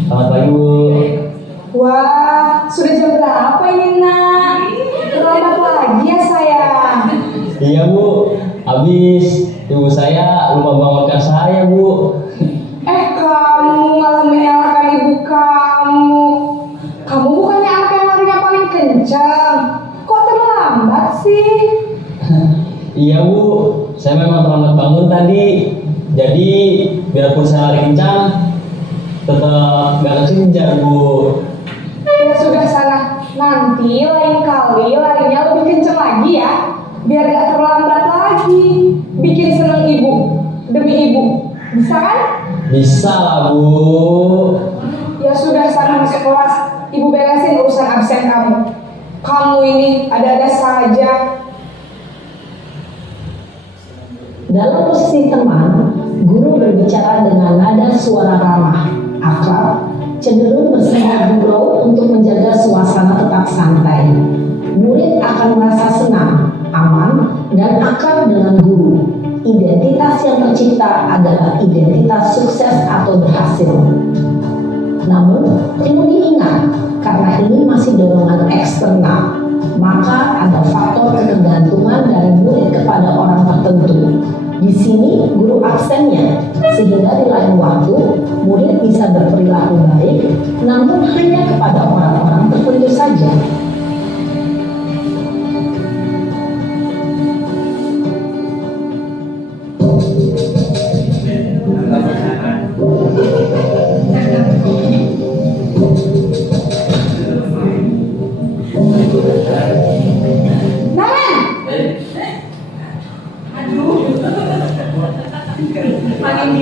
Selamat pagi Bu. Wah, sudah jam berapa ini nak? Terlambat lagi ya sayang. Iya Bu, habis ibu saya lupa bangunkan saya Bu. Kamu malah menyalahkan ibu kamu. Kamu bukannya anak yang larinya paling kencang. Kok terlambat sih? Iya Bu, saya memang terlambat bangun tadi. Jadi biarpun saya lari kencang, tetap gak kesenjar Bu. Ya sudah sana. Nanti lain kali larinya lebih kencang lagi ya. Biar gak terlambat lagi. Bikin seneng ibu. Demi ibu. Bisa kan? Bisa lah Bu. Ya sudah sana masuk kelas. Ibu beresin urusan absen kamu. Kamu ini ada-ada saja. Dalam posisi teman, guru berbicara dengan nada suara ramah, akrab, cenderung bersama gurau untuk menjaga suasana tetap santai. Murid akan merasa senang, aman, dan akrab dengan guru. Identitas yang tercipta adalah identitas sukses atau berhasil. Namun, perlu diingat, karena ini masih dorongan eksternal, maka ada faktor ketergantungan dari murid kepada orang tertentu. Di sini guru absennya, sehingga di lain waktu murid bisa berperilaku baik, namun hanya kepada orang-orang tertentu saja.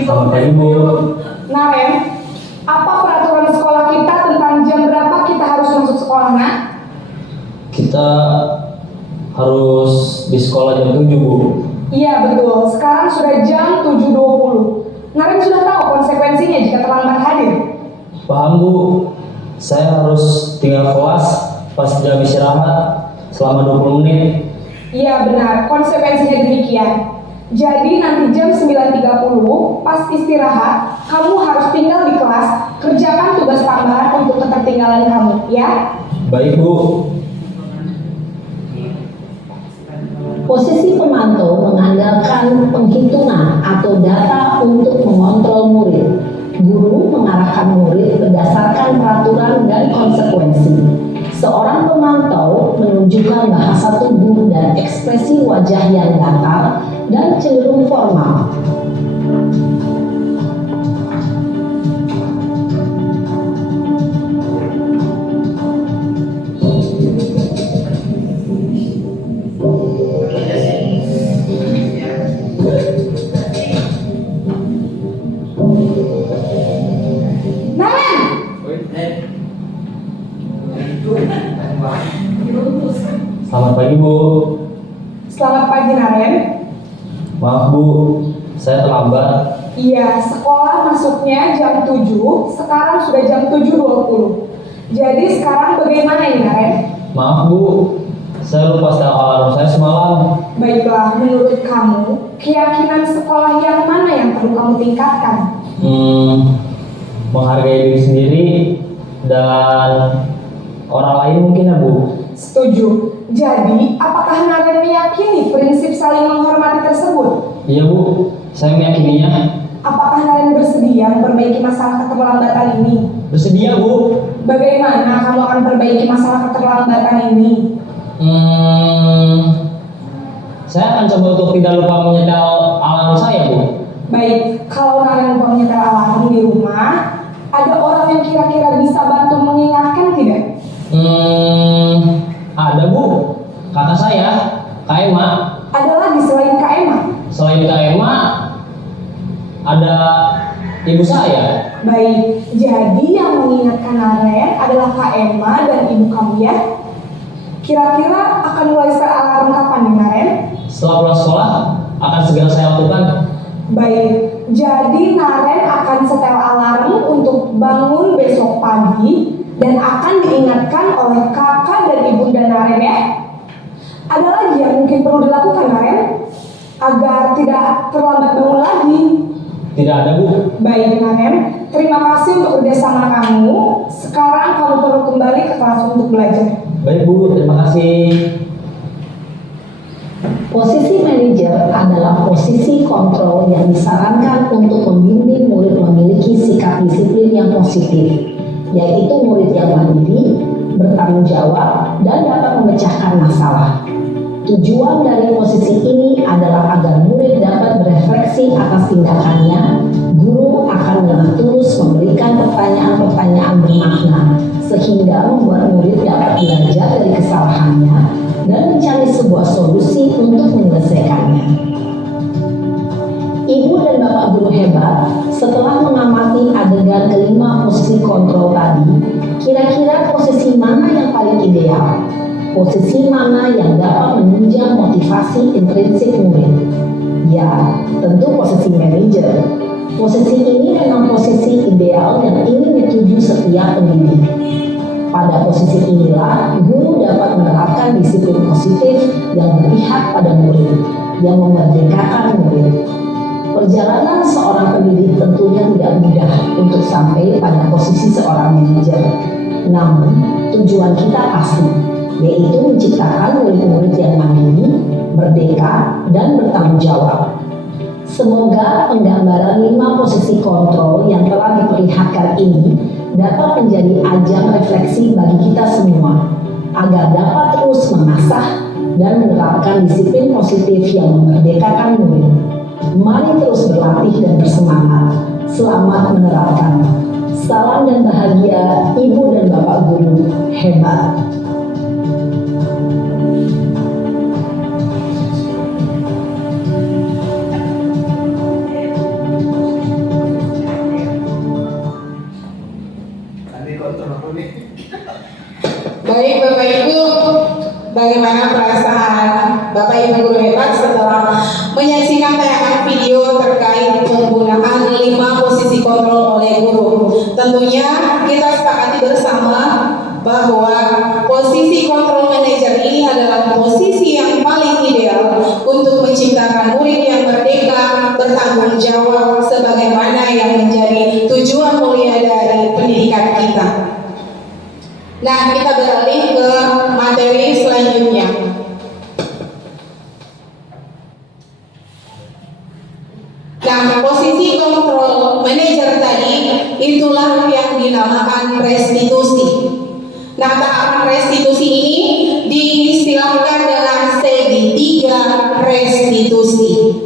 Selamat pagi Bu. Naren, apa peraturan sekolah kita tentang jam berapa kita harus masuk sekolah, nak? Kita harus di sekolah jam 7 Bu. Iya betul, sekarang sudah jam 7.20. Naren sudah tahu konsekuensinya jika terlambat hadir. Paham Bu, saya harus tinggal kelas pas jam istirahat selama 20 menit. Iya benar, konsekuensinya demikian. Jadi nanti jam 9.30 pas istirahat, kamu harus tinggal di kelas, kerjakan tugas tambahan untuk ketertinggalan kamu, ya? Baik Bu. Posisi pemantau mengandalkan penghitungan atau data untuk mengontrol murid. Guru mengarahkan murid berdasarkan peraturan dan konsekuensi. Seorang pemantau menunjukkan bahasa tubuh dan ekspresi wajah yang datar dan cenderung formal. Selamat pagi Bu. Selamat pagi Naren. Maaf Bu, saya terlambat. Iya, sekolah masuknya jam 7, sekarang sudah jam 7.20. Jadi sekarang bagaimana ini Naren? Maaf Bu, saya lupa setel alarm saya semalam. Baiklah, menurut kamu, keyakinan sekolah yang mana yang perlu kamu tingkatkan? Menghargai diri sendiri dan orang lain mungkin ya Bu. Setuju. Jadi, apakah Naren meyakini prinsip saling menghormati tersebut? Iya Bu, saya meyakininya. Apakah Naren bersedia memperbaiki masalah keterlambatan ini? Bersedia Bu. Bagaimana kamu akan perbaiki masalah keterlambatan ini? Saya akan coba untuk tidak lupa menyetel alarm saya Bu. Baik, kalau Naren lupa menyetel alarm di rumah, ada orang yang kira-kira bisa bantu mengingatkan tidak? Ada Bu, kakak saya, Kak Emma. Ada lagi selain Kak Emma? Selain Kak Emma, ada ibu saya. Baik, jadi yang mengingatkan Naren adalah Kak Emma dan ibu kamu ya? Kira-kira akan mulai set alarm kapan nih Naren? Setelah pulang sekolah, akan segera saya lakukan. Baik, jadi Naren akan setel alarm untuk bangun besok pagi dan akan diingatkan oleh kakak dan ibunda Naren ya. Ada lagi yang mungkin perlu dilakukan Naren agar tidak terlambat bangun lagi? Tidak ada Bu. Baik Naren, terima kasih untuk kerjasama kamu. Sekarang kamu perlu kembali ke kelas untuk belajar. Baik Bu, terima kasih. Posisi manajer adalah posisi kontrol yang disarankan untuk membimbing murid memiliki sikap disiplin yang positif, yaitu murid yang mandiri, bertanggung jawab, dan dapat memecahkan masalah. Tujuan dari posisi ini adalah agar murid dapat berefleksi atas tindakannya. Guru akan dengan tulus memberikan pertanyaan-pertanyaan bermakna, sehingga membuat murid dapat belajar dari kesalahannya dan mencari sebuah solusi untuk menyelesaikannya. Ibu dan Bapak guru hebat, setelah mengamati adegan kelima posisi kontrol tadi, kira-kira posisi mana yang paling ideal? Posisi mana yang dapat menunjang motivasi intrinsik murid? Ya, tentu posisi manajer. Posisi ini memang posisi ideal yang ingin dituju setiap pendidik. Pada posisi inilah, guru dapat menerapkan disiplin positif yang berpihak pada murid, yang memerdekakan murid. Perjalanan seorang pendidik tentunya tidak mudah untuk sampai pada posisi seorang manajer. Namun, tujuan kita pasti, yaitu menciptakan murid-murid yang mandiri, merdeka, dan bertanggung jawab. Semoga penggambaran 5 posisi kontrol yang telah diperlihatkan ini dapat menjadi ajang refleksi bagi kita semua, agar dapat terus mengasah dan menerapkan disiplin positif yang memerdekakan murid. Mari terus berlatih dan bersemangat. Selamat menerapkan. Salam dan bahagia Ibu dan Bapak guru hebat. Baik Bapak Ibu, bagaimana perasaan Bapak Ibu guru hebat setelah menyaksikan tayangan video terkait penggunaan 5 posisi kontrol oleh guru? Tentunya kita sepakati bersama bahwa posisi kontrol manajer ini adalah posisi yang paling ideal untuk menciptakan murid yang merdeka, bertanggung jawab, sebagaimana yang menjadi tujuan mulia dari pendidikan kita. Nah, kita beralih ke materi selanjutnya. Nah, posisi kontrol manajer tadi itulah yang dinamakan restitusi. Nah, tahapan restitusi ini diistilahkan dengan segitiga restitusi.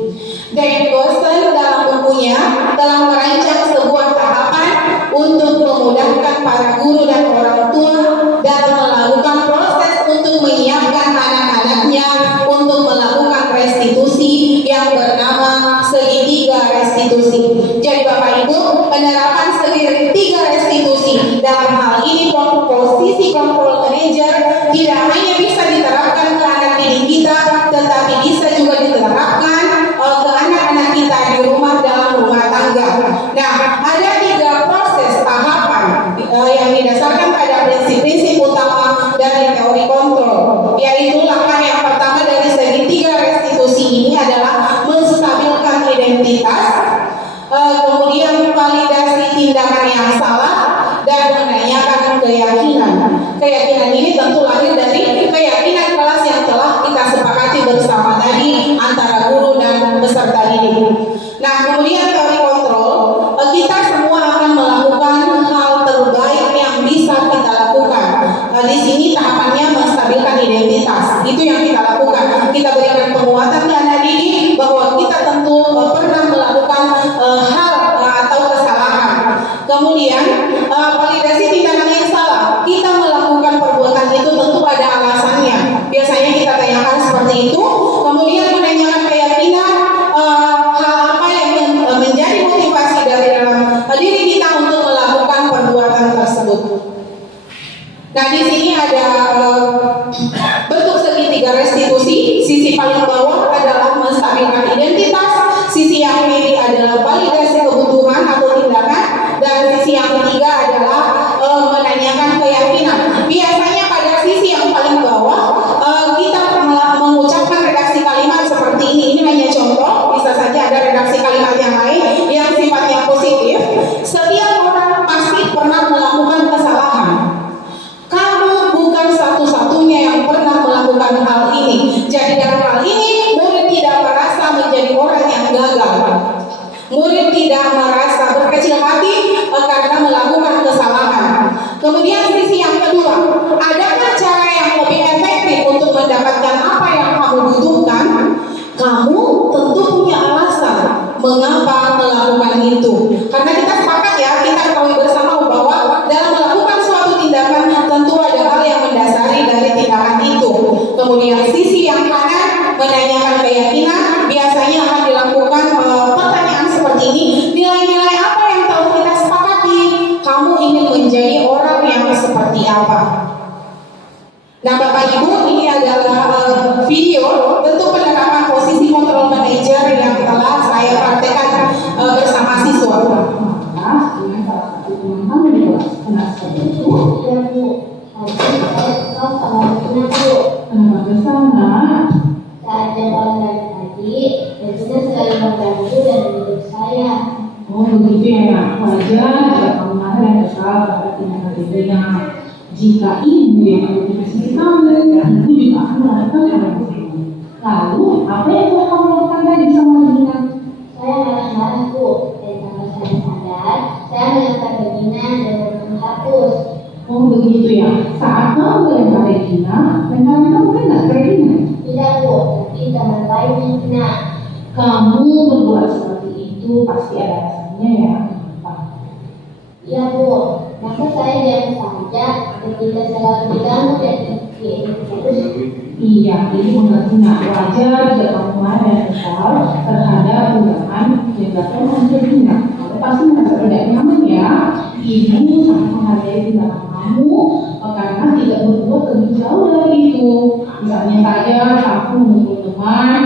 Dan Gosen dalam bukunya telah merancang sebuah tahapan untuk memudahkan para guru dan orang tua dalam melakukan proses untuk menyiapkan anak-anaknya untuk melakukan restitusi yang bernama segitiga restitusi. Jadi Bapak Ibu, penerapan segitiga restitusi dalam hal ini posisi kontrol manajer tidak hanya bisa diterapkan ke anak didik kita, tetapi bisa juga diterapkan ke anak-anak kita di rumah dalam rumah tangga. Nah, ada 3 proses tahapan yang didasarkan pada prinsip-prinsip utama dari teori kontrol, yaitu langkah yang pertama dari segitiga restitusi tindakan yang salah dan menanyakan keyakinan. Keyakinan ini tentu lahir dari keyakinan kelas yang telah kita sepakati bersama tadi antara guru dan peserta didik. Nah, kemudian teori kontrol, kita semua akan melakukan hal terbaik yang bisa kita lakukan. Di sini tahapannya menstabilkan identitas. Itu yang kita lakukan. Kita berikan penguatan ke anak didik bahwa kita tentu pernah melakukan hal atau kesalahan. Kemudian validasi tindakan yang salah. Kita melakukan perbuatan itu tentu ada alasannya. Biasanya kita tanyakan seperti itu. Kemudian menanyakan keyakinan hal apa yang menjadi motivasi dari dalam diri kita untuk melakukan perbuatan tersebut. Nah, di sini ada bentuk segitiga restitusi. Sisi paling bawah adalah menstabilkan identitas, sisi yang kiri adalah validasi kebutuhan atau tindakan, dan sisi yang ketiga adalah menanyakan keyakinan. Biasanya pada sisi yang paling bawah kita mengucapkan redaksi kalimat seperti ini. Ini hanya contoh, bisa saja ada redaksi kalimat yang lain yang sifatnya positif. Setiap orang pasti pernah melakukan kesalahan. Kamu bukan satu-satunya yang pernah melakukan hal ini. Jadi dalam hal ini murid tidak merasa menjadi orang yang gagal. Murid tidak merasa berkecil hati karena melakukan kesalahan. Kemudian sisi yang kedua, adakah cara yang lebih efektif untuk mendapatkan apa yang kamu butuhkan? Kamu tentu punya alasan mengapa melakukan itu. Karena kita sepakat ya, kita ketahui bersama bahwa dalam melakukan suatu tindakan tentu ada hal yang mendasari dari tindakan itu. Kemudian sisi yang kanan menanyakan keyakinan, biasanya akan dilakukan pertanyaan seperti ini. Nilai-nilai apa yang telah kita sepakati? Kamu ingin menjadi orang yang seperti apa? Nah, Bapak Ibu, ini adalah video bentuk penerapan posisi kontrol manager yang telah saya praktekkan bersama siswa. Maka dengan salah satu teman-teman di kelas kelas tertentu, kenapa kesana? Saat jadwal dari tadi, biasanya selalu mengganggu dan menurut saya. Oh begitu ya, wajar jika kamu marah dan kesal terhadap tindakan ibunya. Jika ibu yang memiliki posisi kamu, ibu juga akan melakukan hal yang sama. Lalu, apa yang telah kamu lakukan tadi sama Regina? Saya marah-marah Bu, dan tanpa saya sadar, saya melempar Regina dan menghapus. Oh begitu ya, saat kamu melempar Regina, lempar kamu kena ke Regina? Tidak Bu, tapi teman lain yang kena. Kamu berbuat seperti itu pasti ada alasannya ya. Kenapa? Iya Bu, masa saya diam saja ketika selalu diganggu dan terus. Iya, ini mengertinya wajar jika kamu marah dan kesal terhadap tindakan yang dilakukan oleh Regina. Kamu pasti merasa tidak nyaman ya. Ibu sangat menghargai tindakan kamu karena tidak berbuat lebih jauh dari itu. Misalnya saja kamu memukul teman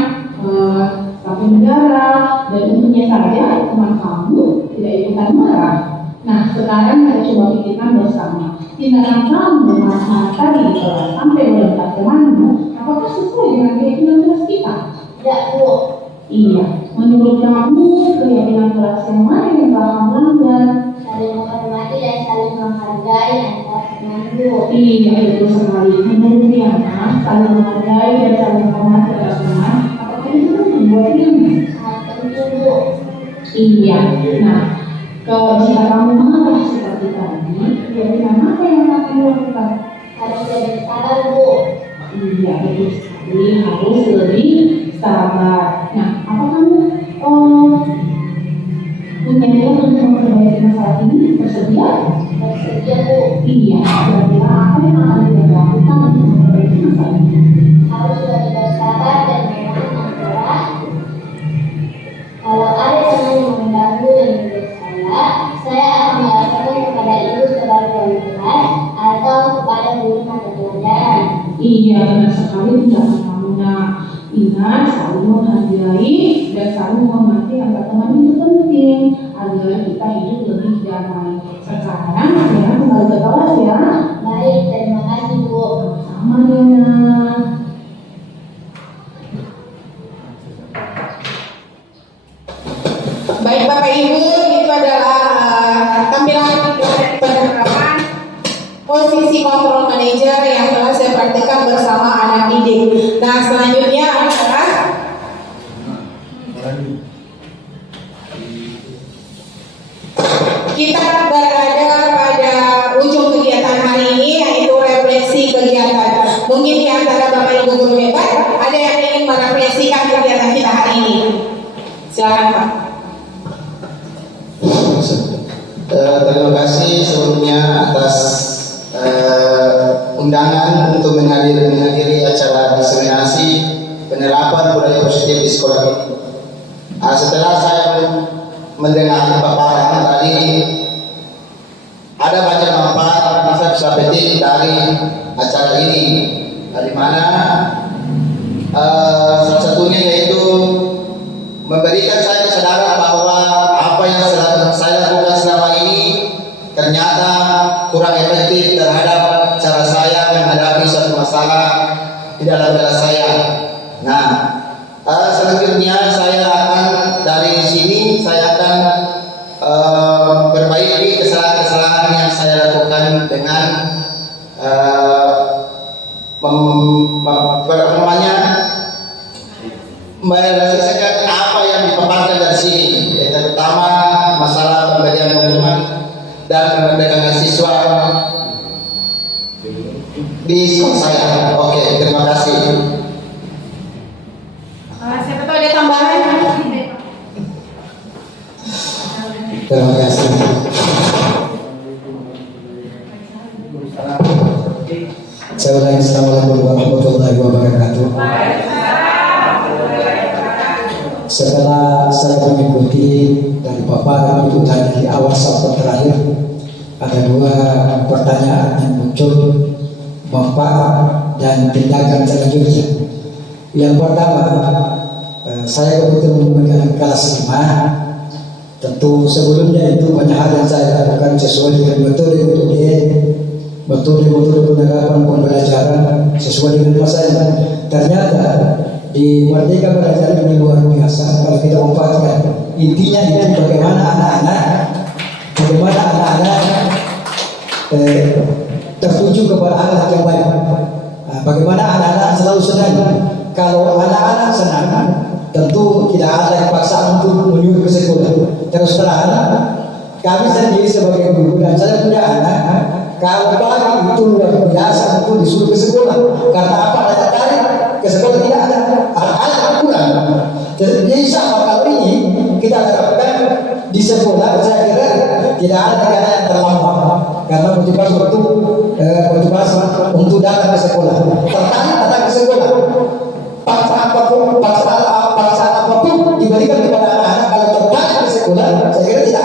sampai berdarah, dan untungnya saja teman kamu tidak ikutan marah. Nah, sekarang kita coba pikirkan bersama. Tindakan kamu marah tadi di kelas sampai melempar temanmu, apakah sesuai dengan keyakinan kelas kita? Tidak Bu. Iya. Menurut kamu, keyakinan kelas yang mana yang telah kamu langgar? Saling menghormati dan saling menghargai antar teman Bu. Iya, betul sekali. Menurut Diana, saling menghargai dan saling menghormati antar teman, apakah itu membuat Diana? Sangat penting Bu. Iya. Nah, kalau jika kamu marah seperti tadi, keyakinan apa yang akan kamu lakukan? Harus lebih sabar Bu. Iya, betul sekali. Harus lebih sabar. Nah, apa kamu punya niat untuk memperbaiki masalah ini? Bersedia? Bersedia Bu. Iya. Kira-kira apa yang akan kita lakukan untuk memperbaiki masalah ini? Harus lebih bersabar dan menahan amarah. Kalau ada teman yang mengganggu dan menurut saya akan melaporkan kepada ibu sebagai wali kelas atau kepada guru mata pelajaran. Iya, benar sekali tindakan kamu. Nah, ingat saling menghargai dan saling menghormati antar teman itu penting agar kita hidup lebih damai. Sekarang ya kembali ke kelas ya. Baik, terima kasih Bu. Sama Diana. Baik Bapak Ibu, itu adalah tampilan fungsi control manager yang telah saya praktikkan bersama anak didik. Nah, selanjutnya adalah kita berada pada ujung kegiatan hari ini, yaitu refleksi kegiatan. Mungkin di antara Bapak Ibu guru hebat ada yang ingin merefleksikan kegiatan kita hari ini. Silakan Pak. Terima kasih sebelumnya atas undangan untuk menghadiri acara diseminasi penerapan budaya positif di sekolah ini. Setelah saya mendengar paparan tadi, ada banyak manfaat bisa saya petik dari acara ini, di mana salah satunya yaitu memberikan saya kesadaran bahwa apa yang saya lakukan selama ini ternyata kurang efektif terhadap cara saya menghadapi suatu masalah di dalam diri saya. Nah, selanjutnya saya akan dari sini saya akan perbaiki kesalahan-kesalahan yang saya lakukan dengan merealisasikan apa yang dipaparkan dari sini, terutama masalah pemberian hukuman dan pemberian siswa di sekolah saya. Oke, terima kasih. Siapa tahu ada tambahan? Terima kasih. Saya ulangi, assalamualaikum warahmatullahi wabarakatuh. Setelah saya mengikuti dari paparan itu tadi di awal sampai terakhir, ada dua pertanyaan yang muncul, manfaat dan tindakan selanjutnya. Yang pertama, saya kebetulan memegang kelas 5. Tentu sebelumnya itu banyak hal yang saya lakukan sesuai dengan metode penerapan pembelajaran sesuai dengan masa yang ternyata di Merdeka Belajar ini luar biasa kalau kita manfaatkan. Intinya itu bagaimana anak-anak tertuju kepada alat yang baik. Bagaimana anak-anak selalu senang. Kalau anak-anak senang, tentu tidak ada paksaan untuk menyuruh ke sekolah. Terus terang, kami sendiri sebagai guru dan saya punya anak, kalau pagi itu luar biasa untuk disuruh ke sekolah. Karena apa? Ada tarik ke sekolah tidak ada. Hal-hal kurang. Jadi sama kali ini kita terapkan di sekolah. Saya kira tidak ada negara yang terlambat karena motivasi untuk datang ke sekolah. Tertarik datang ke sekolah. Paksaan apapun diberikan kepada anak-anak kalau tertarik ke sekolah, saya kira tidak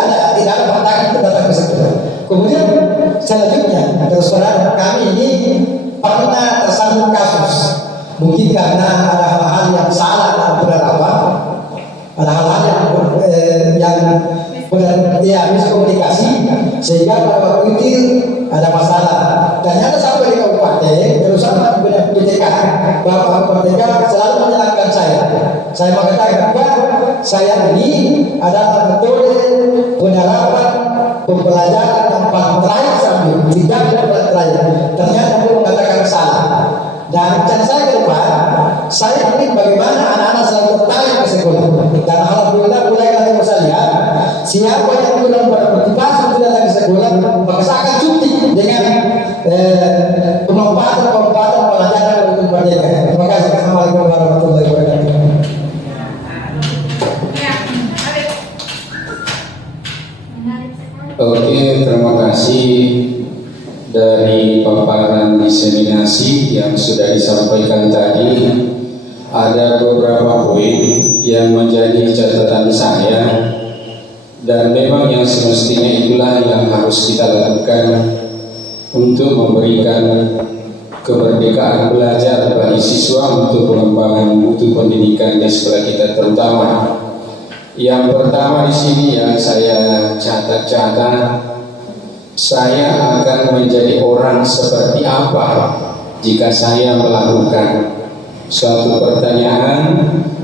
ada pantangan untuk datang ke sekolah. Kemudian selanjutnya terus terang kami ini pernah tersandung kasus. Mungkin karena ada hal-hal yang salah dalam penerapan, ada hal-hal yang miskomunikasi, sehingga pada waktu itu ada masalah. Ternyata sampai di kabupaten, terus sama di PTK, Bapak PTK selalu menyalahkan saya. Saya mengatakan bahwa saya ini adalah metode penerapan pembelajaran yang paling terakhir sampai tidak terakhir. Ternyata dia mengatakan salah. Dan saya ke depan, saya ingin bagaimana anak-anak selalu tertarik ke sekolah. Dan alhamdulillah mulai kali saya lihat, siapa yang sudah bermotivasi untuk datang ke sekolah, maka saya akan cuti dengan pemanfaatan pelajaran untuk merdeka. Terima kasih. Assalamualaikum warahmatullahi wabarakatuh. Oke, terima kasih dari paparan diseminasi yang sudah disampaikan tadi. Ada beberapa poin yang menjadi catatan saya, dan memang yang semestinya itulah yang harus kita lakukan untuk memberikan kemerdekaan belajar bagi siswa untuk pengembangan mutu pendidikan di sekolah kita terutama. Yang pertama di sini yang saya catat, saya akan menjadi orang seperti apa jika saya melakukan suatu pertanyaan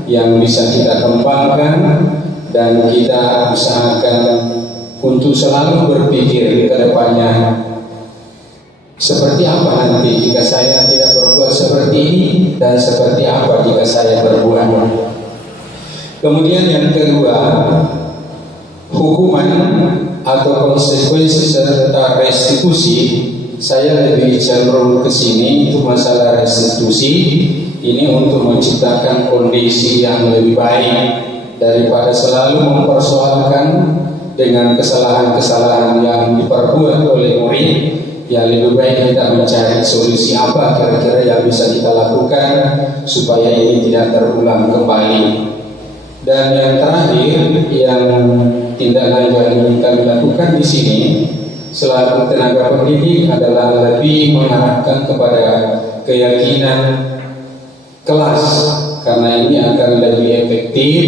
yang bisa kita kembangkan dan kita usahakan untuk selalu berpikir ke depannya Seperti apa nanti jika saya tidak berbuat seperti ini, dan seperti apa jika saya berbuat. Kemudian yang kedua, hukuman atau konsekuensi serta restitusi. Saya lebih cenderung ke sini untuk masalah restitusi ini untuk menciptakan kondisi yang lebih baik daripada selalu mempersoalkan dengan kesalahan-kesalahan yang diperbuat oleh murid. Ya, lebih baik kita mencari solusi apa kira-kira yang bisa kita lakukan supaya ini tidak terulang kembali. Dan yang terakhir, yang tindak lanjut yang kami lakukan di sini selaku tenaga pendidik adalah lebih mengarahkan kepada keyakinan kelas, karena ini akan lebih efektif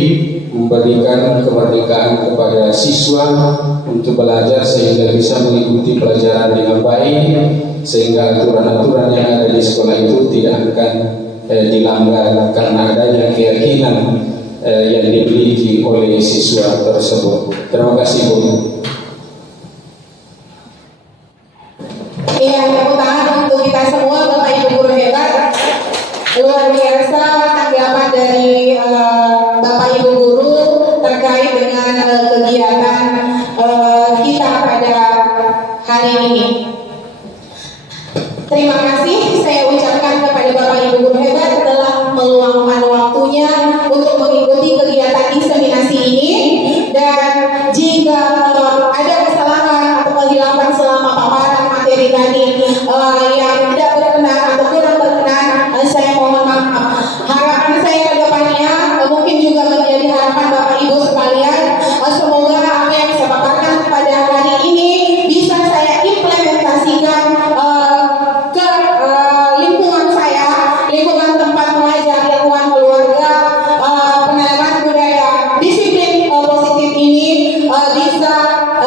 memberikan kemerdekaan kepada siswa untuk belajar sehingga bisa mengikuti pelajaran dengan baik, sehingga aturan-aturan yang ada di sekolah itu tidak akan dilanggar karena adanya keyakinan yang dimiliki oleh siswa tersebut. Terima kasih, Bu. Iya, tepuk tangan untuk kita semua, Bapak Ibu guru hebat. Luar biasa tanggapan dari Bapak Ibu guru terkait dengan kegiatan kita pada hari ini. Terima kasih saya ucapkan kepada Bapak Ibu guru hebat telah meluangkan waktunya untuk mengikuti kegiatan diseminasi ini. Dan jika ada kesalahan atau kehilangan selama paparan materi tadi yang tidak berkenan atau kurang berkenan, saya mohon maaf. Harapan saya ke depannya mungkin juga menjadi harapan Bapak Ibu sekalian, semoga apa yang saya paparkan pada hari ini bisa saya implementasikan ke lingkungan saya, lingkungan tempat mengajar, lingkungan keluarga. Penanaman budaya disiplin positif ini bisa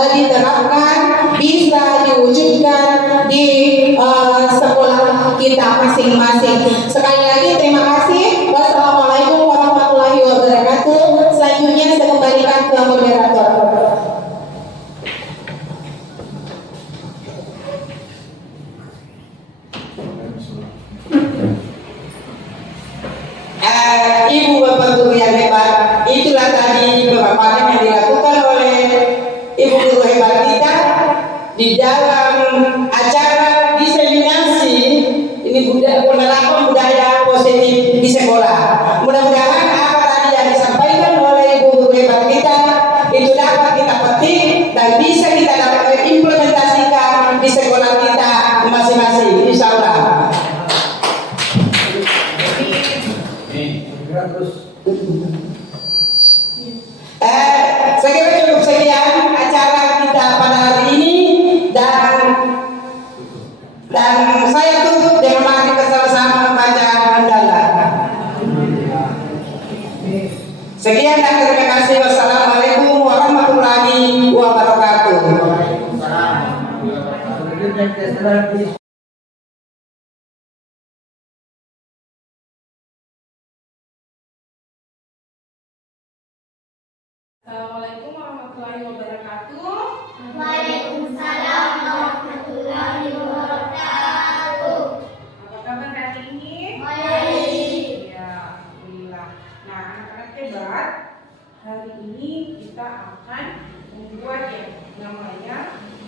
diterapkan, bisa diwujudkan di sekolah kita masing-masing. Sekali lagi terima kasih. Wassalamualaikum warahmatullahi wabarakatuh. Selanjutnya saya kembalikan ke moderator. Ibu bapak guru yang hebat, itulah tadi pemaparan yang dilakukan oleh ibu guru hebat kita di dalam acara diseminasi ini penerapan budaya positif di sekolah. Mudah-mudahan apa tadi yang disampaikan oleh ibu guru hebat kita itu dapat kita petik dan bisa kita dapat implementasikan di sekolah kita masing-masing, insya Allah. Saya kira cukup sekian acara kita pada hari ini, dan saya tutup dengan mari bersama-sama membaca hamdalah. Sekian dan terima kasih. Wassalamualaikum warahmatullahi wabarakatuh. Assalamualaikum warahmatullahi wabarakatuh. Waalaikumsalam warahmatullahi wabarakatuh. Apa kabar hari ini? Baik. Ya, alhamdulillah. Nah, anak-anak hebat, hari ini kita akan membuat yang namanya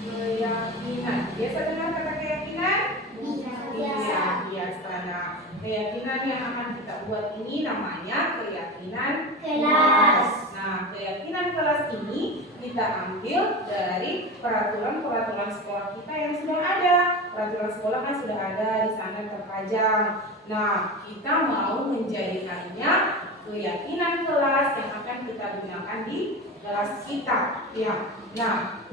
keyakinan. Biasa dengar kata keyakinan? Iya, biasa. Nah, keyakinan yang akan kita buat ini namanya keyakinan Kelas. Nah, keyakinan kelas ini kita ambil dari peraturan-peraturan sekolah kita yang sudah ada. Peraturan sekolah kan sudah ada di sana terpajang. Nah, kita mau menjadikannya keyakinan kelas yang akan kita gunakan di kelas kita. Ya. Nah,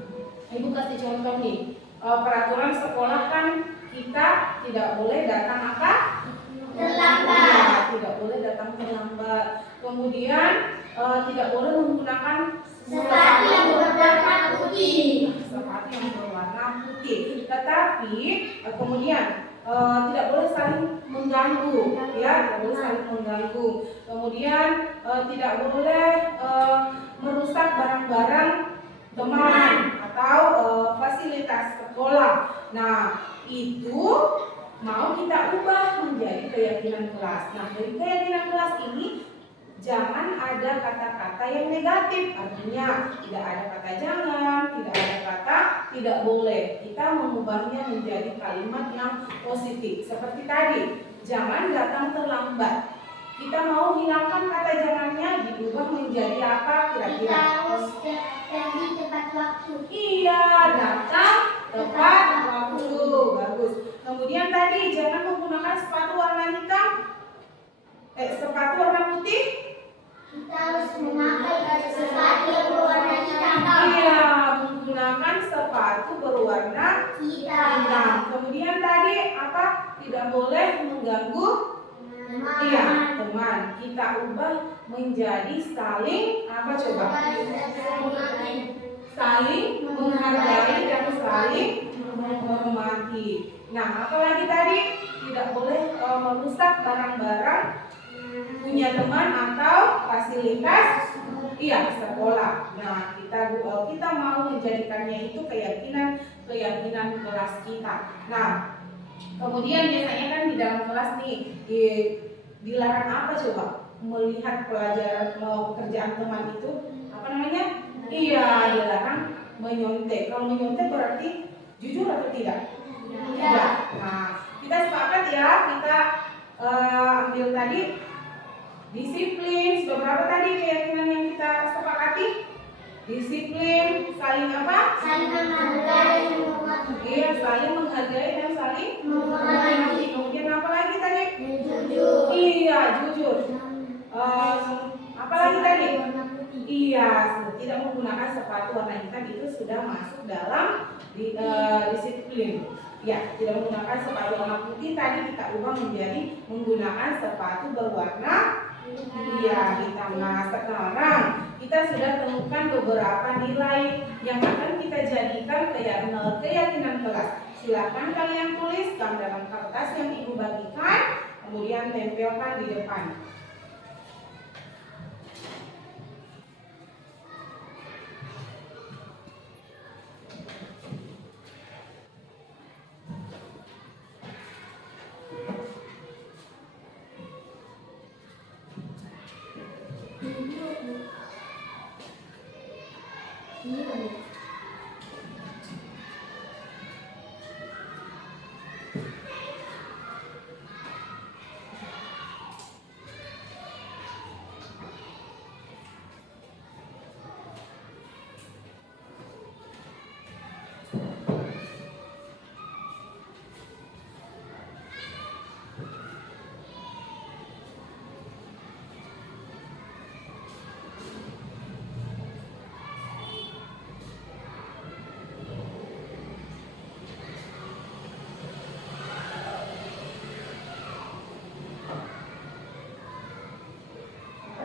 Ibu kasih contoh nih. Peraturan sekolah kan kita tidak boleh datang apa? Terlambat. Ya, tidak boleh datang terlambat. Kemudian tidak boleh menggunakan Sepatu yang berwarna putih. sepatu yang berwarna putih. Tetapi kemudian tidak boleh saling mengganggu, ya, tidak boleh saling mengganggu. Kemudian tidak boleh merusak barang-barang teman atau fasilitas sekolah. Nah, itu mau kita ubah menjadi keyakinan kelas. Nah, dari keyakinan kelas ini jangan ada kata-kata yang negatif, artinya tidak ada kata jangan, tidak ada kata tidak boleh. Kita mengubahnya menjadi kalimat yang positif. Seperti tadi, jangan datang terlambat. Kita mau hilangkan kata jangannya, diubah menjadi apa Kita kira-kira? harus datang di tepat waktu. Iya, datang tepat waktu. Bagus. Kemudian tadi jangan menggunakan sepatu warna hitam, sepatu warna putih. Kita harus memakai sepatu yang berwarna hitam. Iya, menggunakan sepatu berwarna hitam. Kemudian tadi apa? Tidak boleh mengganggu. Iya, teman. Kita ubah menjadi saling apa coba? Saling menghargai dan saling menghormati. Nah, apalagi tadi tidak boleh merusak barang-barang punya teman atau fasilitas sekolah. Nah, kita mau menjadikannya itu keyakinan kelas kita. Nah, kemudian biasanya kan di dalam kelas nih dilarang apa coba? Melihat pelajaran pekerjaan teman itu apa namanya? Iya, dilarang menyontek. Kalau menyontek berarti jujur atau tidak? Tidak. Nah, kita sepakat ya, kita ambil tadi disiplin. Sudah berapa tadi keyakinan yang kita sepakati? Disiplin, saling apa? Saling menghargai dan menghormati. Iya, saling menghargai dan saling Menghormati. Kemudian apa lagi tadi? Jujur. Iya, jujur. Apa lagi tadi? Warna putih. Iya, tidak menggunakan sepatu warna hitam itu sudah masuk dalam disiplin. Ya, tidak menggunakan sepatu warna putih tadi kita ubah menjadi menggunakan sepatu berwarna hitam. Nah, sekarang kita sudah temukan beberapa nilai yang akan kita jadikan keyakinan kelas. Silakan kalian tuliskan dalam kertas yang ibu bagikan, kemudian tempelkan di depan.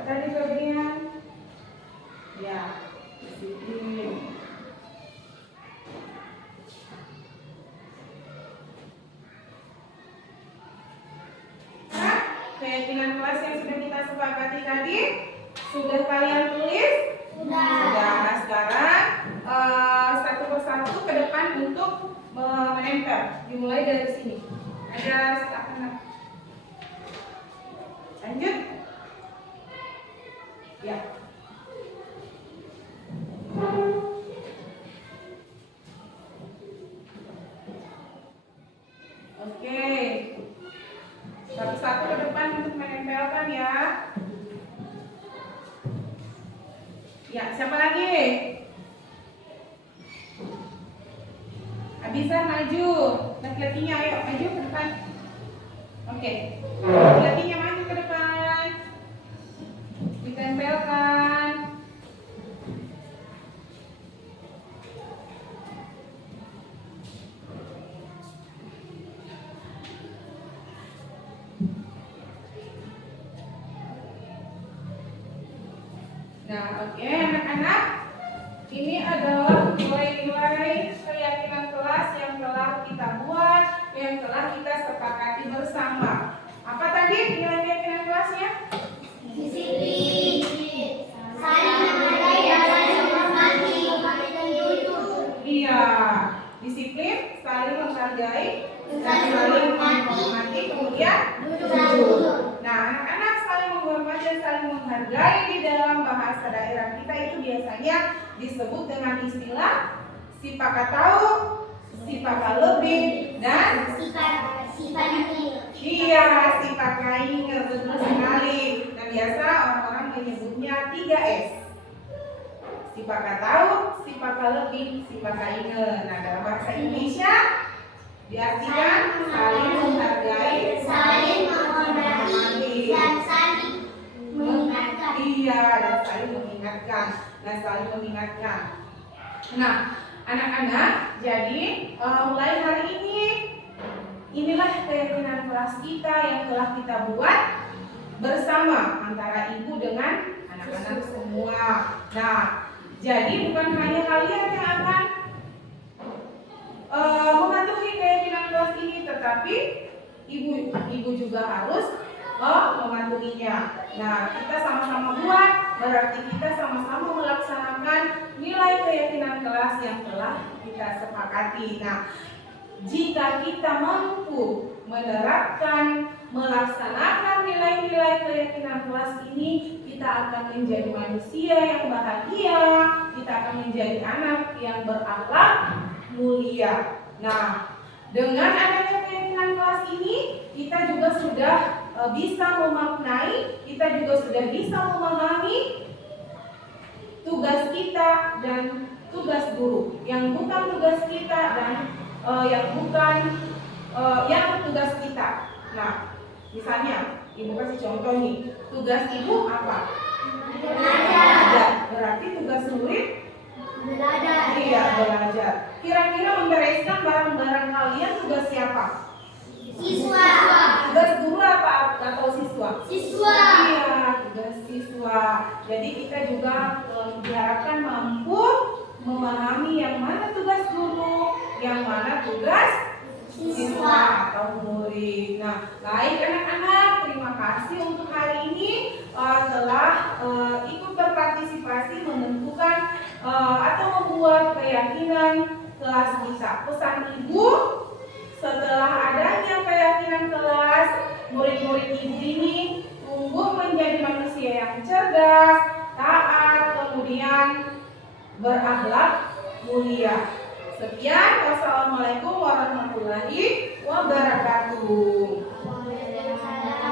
Tadi bagian ya disiplin. Keyakinan kelas yang sudah kita sepakati tadi sudah kalian tulis? Sudah. Nah, sekarang satu persatu ke depan untuk menempel. Dimulai dari sini. Ada setengah. Lanjut. Ya. Oke. Satu-satu ke depan untuk menempelkan ya. Ya, siapa lagi? Bisa maju. Laki-lakinya ayo maju ke depan. Oke. Laki-lakinya maju ke depan. Ditempelkan. Nah, oke anak-anak, ini adalah nilai-nilai keyakinan kelas yang telah kita buat, yang telah kita sepakati bersama. Apa tadi nilai keyakinan kelasnya? Disiplin, saling menghargai dan saling menghormati, dan jujur. Iya, disiplin, saling menghargai, bahasa daerah kita itu biasanya disebut dengan istilah sipakatau, sipakalebih, dan iya, sipakainge, betul sekali. Nah, biasa orang-orang menyebutnya 3S. Sipakatau, sipakalebih, sipakainge. Nah, dalam bahasa Indonesia diartikan saling menghargai, saling menghormati, dan saling mengingatkan. Iya, dan saling mengingatkan. Nah, saling mengingatkan. Nah, anak-anak, jadi mulai hari ini inilah keyakinan kelas kita yang telah kita buat bersama antara ibu dengan anak-anak semua. Nah, jadi bukan hanya kalian yang akan mematuhi keyakinan kelas ini, tetapi ibu juga harus mematuhinya. Nah, kita sama-sama buat, berarti kita sama-sama melaksanakan nilai keyakinan kelas yang telah kita sepakati. Nah, jika kita mampu menerapkan, melaksanakan nilai-nilai keyakinan kelas ini, kita akan menjadi manusia yang bahagia, kita akan menjadi anak yang berakhlak mulia. Nah, dengan adanya keyakinan kelas ini, kita juga sudah bisa memaknai, kita juga sudah bisa memahami tugas kita dan tugas guru. Yang bukan tugas kita dan yang bukan yang tugas kita. Nah, misalnya, ibu kasih contoh nih, tugas ibu apa? Belajar. Berarti tugas murid? Belajar. Iya, belajar. Kira-kira membereskan barang-barang kalian tugas siapa? Siswa. Tugas guru apa atau siswa? Siswa. Iya, tugas siswa. Jadi kita juga diharapkan mampu memahami yang mana tugas guru, yang mana tugas siswa atau murid. Nah, baik anak-anak, terima kasih untuk hari ini telah ikut berpartisipasi menentukan atau membuat keyakinan kelas kita. Pesan ibu, setelah adanya keyakinan kelas, murid-murid ibu ini tumbuh menjadi manusia yang cerdas, taat, kemudian berakhlak mulia. Sekian, wassalamualaikum warahmatullahi wabarakatuh. Waalaikumsalam.